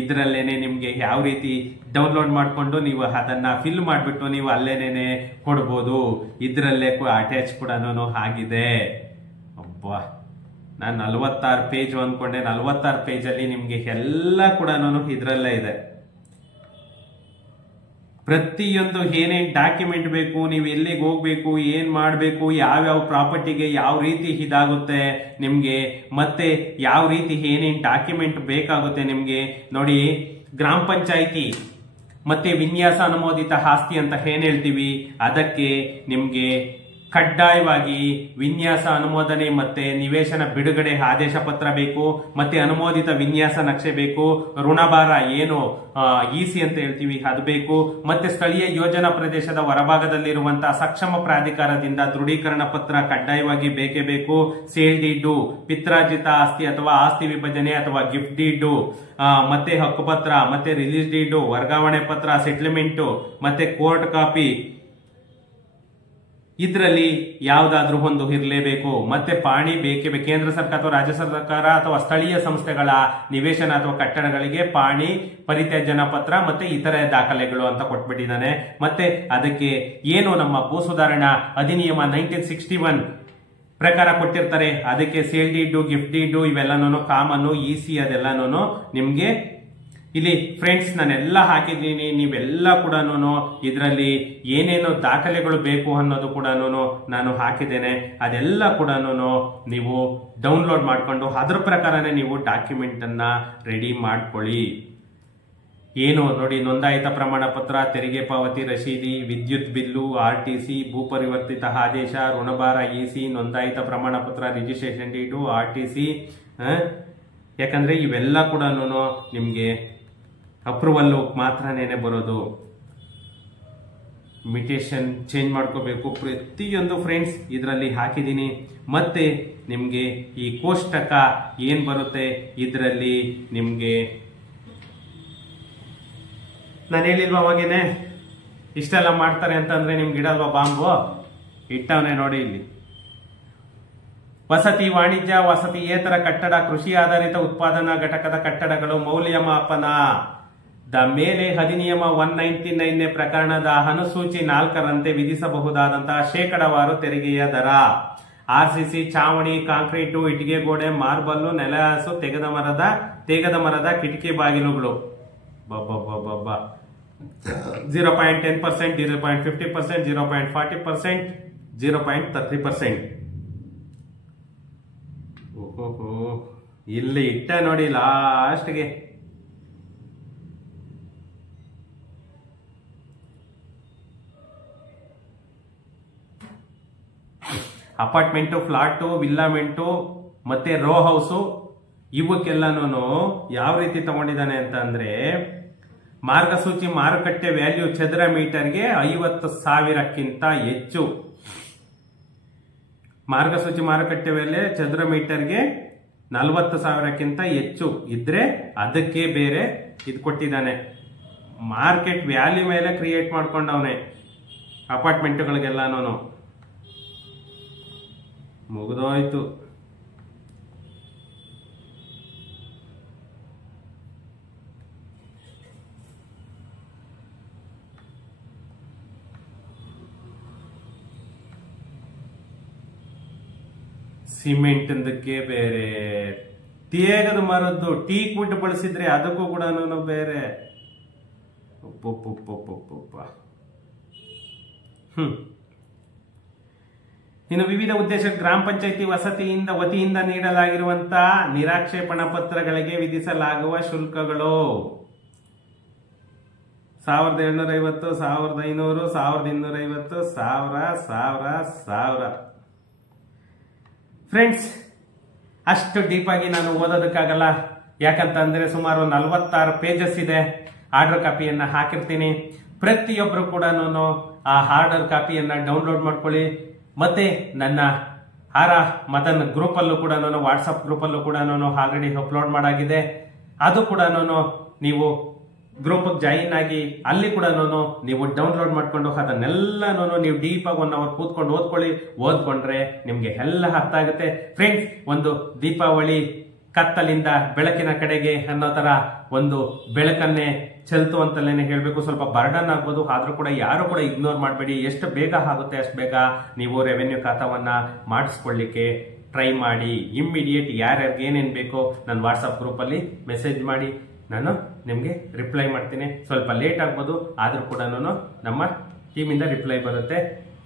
ಇದರಲ್ಲೇನೆ ನಿಮ್ಗೆ ಯಾವ ರೀತಿ ಡೌನ್ಲೋಡ್ ಮಾಡ್ಕೊಂಡು ನೀವು ಅದನ್ನ ಫಿಲ್ ಮಾಡ್ಬಿಟ್ಟು ನೀವು ಅಲ್ಲೇನೇನೆ ಕೊಡ್ಬೋದು. ಇದರಲ್ಲೇ ಅಟ್ಯಾಚ್ ಕೂಡ ಆಗಿದೆ. ಅಬ್ಬಾ, ನಾನು 46 ಪೇಜ್ ಅಂದ್ಕೊಂಡೆ. 46 ಪೇಜಲ್ಲಿ ನಿಮ್ಗೆ ಎಲ್ಲ ಕೂಡ ಇದರಲ್ಲೇ ಇದೆ. ಪ್ರತಿಯೊಂದು ಏನೇನ್ ಡಾಕ್ಯುಮೆಂಟ್ ಬೇಕು, ನೀವು ಎಲ್ಲಿಗೆ ಹೋಗ್ಬೇಕು, ಏನ್ ಮಾಡಬೇಕು, ಯಾವ್ಯಾವ ಪ್ರಾಪರ್ಟಿಗೆ ಯಾವ ರೀತಿ ಇದಾಗುತ್ತೆ ನಿಮ್ಗೆ, ಮತ್ತೆ ಯಾವ ರೀತಿ ಏನೇನ್ ಡಾಕ್ಯುಮೆಂಟ್ ಬೇಕಾಗುತ್ತೆ ನಿಮ್ಗೆ. ನೋಡಿ, ಗ್ರಾಮ ಪಂಚಾಯಿತಿ ಮತ್ತೆ ವಿನ್ಯಾಸ ಅನುಮೋದಿತ ಆಸ್ತಿ ಅಂತ ಏನ್ ಹೇಳ್ತೀವಿ ಅದಕ್ಕೆ ನಿಮ್ಗೆ ಕಡ್ಡಾಯವಾಗಿ ವಿನ್ಯಾಸ ಅನುಮೋದನೆ ಮತ್ತೆ ನಿವೇಶನ ಬಿಡುಗಡೆ ಆದೇಶ ಪತ್ರ ಬೇಕು, ಮತ್ತೆ ಅನುಮೋದಿತ ವಿನ್ಯಾಸ ನಕ್ಷೆ ಬೇಕು, ಋಣಭಾರ ಏನು EC ಅಂತ ಹೇಳ್ತೀವಿ ಅದು ಬೇಕು, ಮತ್ತೆ ಸ್ಥಳೀಯ ಯೋಜನಾ ಪ್ರದೇಶದ ಹೊರಭಾಗದಲ್ಲಿರುವಂತಹ ಸಕ್ಷಮ ಪ್ರಾಧಿಕಾರದಿಂದ ದೃಢೀಕರಣ ಪತ್ರ ಕಡ್ಡಾಯವಾಗಿ ಬೇಕೇ ಬೇಕು. ಸೇಲ್ ಡೀಡು, ಪಿತ್ರಾರ್ಜಿತ ಆಸ್ತಿ ಅಥವಾ ಆಸ್ತಿ ವಿಭಜನೆ ಅಥವಾ ಗಿಫ್ಟ್ ಡೀಡು, ಮತ್ತೆ ಹಕ್ಕುಪತ್ರ, ಮತ್ತೆ ರಿಲೀಸ್ ಡೀಡು, ವರ್ಗಾವಣೆ ಪತ್ರ, ಸೆಟ್ಲ್ಮೆಂಟ್, ಮತ್ತೆ ಕೋರ್ಟ್ ಕಾಪಿ, ಇದರಲ್ಲಿ ಯಾವ್ದಾದ್ರೂ ಒಂದು ಇರಲೇಬೇಕು. ಮತ್ತೆ ಪಾಣಿ ಬೇಕೇ ಕೇಂದ್ರ ಸರ್ಕಾರ ಅಥವಾ ರಾಜ್ಯ ಸರ್ಕಾರ ಅಥವಾ ಸ್ಥಳೀಯ ಸಂಸ್ಥೆಗಳ ನಿವೇಶನ ಅಥವಾ ಕಟ್ಟಡಗಳಿಗೆ ಪಾಣಿ, ಪರಿತ್ಯಾಜ್ಯನ ಪತ್ರ ಮತ್ತೆ ಇತರೆ ದಾಖಲೆಗಳು ಅಂತ ಕೊಟ್ಬಿಟ್ಟಿದ್ದಾನೆ. ಮತ್ತೆ ಅದಕ್ಕೆ ಏನು ನಮ್ಮ ಭೂ ಸುಧಾರಣಾ ಅಧಿನಿಯಮ 1961 ಪ್ರಕಾರ ಕೊಟ್ಟಿರ್ತಾರೆ, ಅದಕ್ಕೆ ಸೇಲ್ ಡೀಡು, ಗಿಫ್ಟ್ ಡೀಡು ಇವೆಲ್ಲನೂ ಕಾಮನ್ನು, ಇಸಿ ಅದೆಲ್ಲನೂ ನಿಮ್ಗೆ ಇಲ್ಲಿ ಫ್ರೆಂಡ್ಸ್ ನಾನೆಲ್ಲ ಹಾಕಿದ್ದೀನಿ. ನೀವೆಲ್ಲ ಕೂಡ ಇದರಲ್ಲಿ ಏನೇನು ದಾಖಲೆಗಳು ಬೇಕು ಅನ್ನೋದು ಕೂಡ ನಾನು ಹಾಕಿದ್ದೇನೆ. ಅದೆಲ್ಲ ಕೂಡ ನೀವು ಡೌನ್ಲೋಡ್ ಮಾಡಿಕೊಂಡು ಅದ್ರ ಪ್ರಕಾರನೇ ನೀವು ಡಾಕ್ಯುಮೆಂಟ್ ಅನ್ನ ರೆಡಿ ಮಾಡ್ಕೊಳ್ಳಿ. ಏನು ನೋಡಿ, ನೋಂದಾಯಿತ ಪ್ರಮಾಣ ಪತ್ರ, ತೆರಿಗೆ ಪಾವತಿ ರಸೀದಿ, ವಿದ್ಯುತ್ ಬಿಲ್ಲು, RTC, ಭೂ ಪರಿವರ್ತಿತ ಆದೇಶ, ಋಣಭಾರ ಇಸಿ, ನೋಂದಾಯಿತ ಪ್ರಮಾಣ ಪತ್ರ, ರಿಜಿಸ್ಟ್ರೇಷನ್ ಡೀಟು, RTC. ಯಾಕಂದ್ರೆ ಇವೆಲ್ಲ ಕೂಡ ನಿಮ್ಗೆ ಅಪ್ರೂವಲ್ ಮಾತ್ರನೇ ಬರೋದು. ಮಿಟೇಷನ್ ಚೇಂಜ್ ಮಾಡ್ಕೋಬೇಕು ಪ್ರತಿಯೊಂದು ಫ್ರೆಂಡ್ಸ್ ಇದರಲ್ಲಿ ಹಾಕಿದ್ದೀನಿ. ಮತ್ತೆ ನಿಮ್ಗೆ ಈ ಕೋಷ್ಟಕ ಏನ್ ಬರುತ್ತೆ ಇದರಲ್ಲಿ ನಿಮ್ಗೆ ನಾನು ಹೇಳಿಲ್ವಾ ಅವಾಗೇನೆ ಇಷ್ಟೆಲ್ಲ ಮಾಡ್ತಾರೆ ಅಂತಂದ್ರೆ ನಿಮ್ಗೆ ಇಡಲ್ವಾ ಬಾಂಬು? ಇಟ್ಟವನೇ ನೋಡಿ ಇಲ್ಲಿ. ವಸತಿ, ವಾಣಿಜ್ಯ, ವಸತಿಯೇತರ ಕಟ್ಟಡ, ಕೃಷಿ ಆಧಾರಿತ ಉತ್ಪಾದನಾ ಘಟಕದ ಕಟ್ಟಡಗಳು ಮೌಲ್ಯಮಾಪನ ದ ಮೇಲೆ ಅಧಿನಿಯಮ 199ನೇ ಪ್ರಕರಣದ ಅನುಸೂಚಿ 4ರಂತೆ ವಿಧಿಸಬಹುದಾದಂತಹ ಶೇಕಡವಾರು ತೆರಿಗೆಯ ದರ. RCC, ಚಾವಣಿ, ಕಾಂಕ್ರೀಟು, ಇಟ್ಟಿಗೆ ಗೋಡೆ, ಮಾರ್ಬಲ್ಲು, ನೆಲಹಾಸು, ತೇಗದ ಮರದ ಕಿಟಕಿ ಬಾಗಿಲುಗಳು 0.10%, 0.50%, 0.40%, 0.30%. ಓಹೋ, ಇಲ್ಲಿ ಇಟ್ಟ ನೋಡಿ ಲಾಸ್ಟ್ಗೆ. ಅಪಾರ್ಟ್ಮೆಂಟು, ಫ್ಲಾಟು, ವಿಲ್ಲಾಮೆಂಟು ಮತ್ತೆ ರೋ ಹೌಸು ಇವಕ್ಕೆಲ್ಲನೂ ಯಾವ ರೀತಿ ತಗೊಂಡಿದ್ದಾನೆ ಅಂತ ಅಂದ್ರೆ ಮಾರ್ಗಸೂಚಿ ಮಾರುಕಟ್ಟೆ ವ್ಯಾಲ್ಯೂ ಚದರ ಮೀಟರ್ಗೆ 50,000ಕ್ಕಿಂತ ಹೆಚ್ಚು. ಮಾರ್ಗಸೂಚಿ ಮಾರುಕಟ್ಟೆ ಬೆಲೆ ಚದರ ಮೀಟರ್ಗೆ 40,000ಕ್ಕಿಂತ ಹೆಚ್ಚು ಇದ್ರೆ ಅದಕ್ಕೆ ಬೇರೆ ಇದು ಕೊಟ್ಟಿದ್ದಾನೆ. ಮಾರ್ಕೆಟ್ ವ್ಯಾಲ್ಯೂ ಮೇಲೆ ಕ್ರಿಯೇಟ್ ಮಾಡ್ಕೊಂಡವನೆ ಅಪಾರ್ಟ್ಮೆಂಟ್ಗಳಿಗೆಲ್ಲಾನು. ಮುಗಿದೋಯ್ತು. ಸಿಮೆಂಟ್ ಅಂದಕ್ಕೆ ಬೇರೆ, ತೇಗದ ಮರದ್ದು ಟೀಕ್ ವುಡ್ ಬಳಸಿದ್ರೆ ಅದಕ್ಕೂ ಕೂಡ ಬೇರೆ. ಇನ್ನು ವಿವಿಧ ಉದ್ದೇಶ ಗ್ರಾಮ ಪಂಚಾಯಿತಿ ವತಿಯಿಂದ ನೀಡಲಾಗಿರುವಂತಹ ನಿರಾಕ್ಷೇಪಣಾ ಪತ್ರಗಳಿಗೆ ವಿಧಿಸಲಾಗುವ ಶುಲ್ಕಗಳು 1750, 1500, 1250, 1000. ಫ್ರೆಂಡ್ಸ್, ಅಷ್ಟು ಡೀಪ್ ಆಗಿ ನಾನು ಓದೋದಕ್ಕಾಗಲ್ಲ. ಯಾಕಂತಂದ್ರೆ ಸುಮಾರು 46 ಪೇಜಸ್ ಇದೆ. ಆರ್ಡರ್ ಕಾಪಿಯನ್ನ ಹಾಕಿರ್ತೀನಿ. ಪ್ರತಿಯೊಬ್ರು ಕೂಡ ಆ ಆರ್ಡರ್ ಕಾಪಿಯನ್ನ ಡೌನ್ಲೋಡ್ ಮಾಡ್ಕೊಳ್ಳಿ. ಮತ್ತೆ ನನ್ನ ಮದನ್ ಗ್ರೂಪ್ ಅಲ್ಲೂ ಕೂಡ ವಾಟ್ಸ್ಆಪ್ ಗ್ರೂಪ್ ಅಲ್ಲೂ ಕೂಡ ಆಲ್ರೆಡಿ ಅಪ್ಲೋಡ್ ಮಾಡಾಗಿದೆ. ಅದು ಕೂಡ ನೀವು ಗ್ರೂಪ್ ಜಾಯಿನ್ ಆಗಿ ಅಲ್ಲಿ ಕೂಡ ನೀವು ಡೌನ್ಲೋಡ್ ಮಾಡ್ಕೊಂಡು ಅದನ್ನೆಲ್ಲನೂ ನೀವು ಡೀಪ್ ಆಗಿ 1 ಅವರ್ ಕೂತ್ಕೊಂಡು ಓದ್ಕೊಂಡ್ರೆ ನಿಮ್ಗೆ ಎಲ್ಲ ಅರ್ಥ ಆಗುತ್ತೆ. ಫ್ರೆಂಡ್ಸ್, ಒಂದು ದೀಪಾವಳಿ ಕತ್ತಲಿಂದ ಬೆಳಕಿನ ಕಡೆಗೆ ಅನ್ನೋ ತರ ಒಂದು ಬೆಳಕನ್ನೇ ಚೆಲ್ತು ಅಂತಲೇ ಹೇಳ್ಬೇಕು. ಸ್ವಲ್ಪ ಬರ್ಡನ್ ಆಗ್ಬೋದು, ಆದ್ರೂ ಕೂಡ ಯಾರು ಕೂಡ ಇಗ್ನೋರ್ ಮಾಡಬೇಡಿ. ಎಷ್ಟು ಬೇಗ ಆಗುತ್ತೆ ಅಷ್ಟು ಬೇಗ ನೀವು ರೆವೆನ್ಯೂ ಖಾತಾವನ್ನ ಮಾಡಿಸ್ಕೊಳ್ಳಿಕ್ಕೆ ಟ್ರೈ ಮಾಡಿ. ಇಮ್ಮಿಡಿಯೇಟ್ ಯಾರ್ಯಾರಿಗೆ ಏನೇನು ಬೇಕೋ ನನ್ನ ವಾಟ್ಸಪ್ ಗ್ರೂಪ್ ಅಲ್ಲಿ ಮೆಸೇಜ್ ಮಾಡಿ, ನಾನು ನಿಮ್ಗೆ ರಿಪ್ಲೈ ಮಾಡ್ತೀನಿ. ಸ್ವಲ್ಪ ಲೇಟ್ ಆಗ್ಬೋದು, ಆದ್ರೂ ಕೂಡ ನಮ್ಮ ಟೀಮಿಂದ ರಿಪ್ಲೈ ಬರುತ್ತೆ.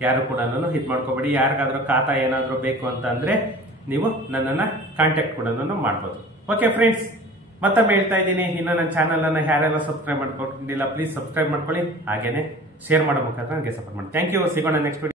ಯಾರು ಕೂಡ ಇದು ಮಾಡ್ಕೋಬೇಡಿ. ಯಾರಿಗಾದ್ರೂ ಖಾತಾ ಏನಾದರೂ ಬೇಕು ಅಂತ ಅಂದ್ರೆ ನೀವು ನನ್ನನ್ನು ಕಾಂಟ್ಯಾಕ್ಟ್ ಕೂಡ ಮಾಡ್ಬೋದು. ಓಕೆ ಫ್ರೆಂಡ್ಸ್, ಮತ್ತೊಮ್ಮೆ ಹೇಳ್ತಾ ಇದ್ದೀನಿ, ಇನ್ನು ನನ್ನ ಚಾನಲ್ ಅನ್ನ ಯಾರೆಲ್ಲ ಸಬ್ಸ್ಕ್ರೈಬ್ ಮಾಡ್ಕೊಂಡಿಲ್ಲ ಪ್ಲೀಸ್ ಸಬ್ಸ್ಕ್ರೈಬ್ ಮಾಡ್ಕೊಳ್ಳಿ. ಹಾಗೇನೆ ಶೇರ್ ಮಾಡೋ ಮುಖಾಂತರ ನನಗೆ ಸಪೋರ್ಟ್ ಮಾಡಿ. Thank you. ಸಿಗೋಣ ನೆಕ್ಸ್ಟ್ ವಿಡಿಯೋ.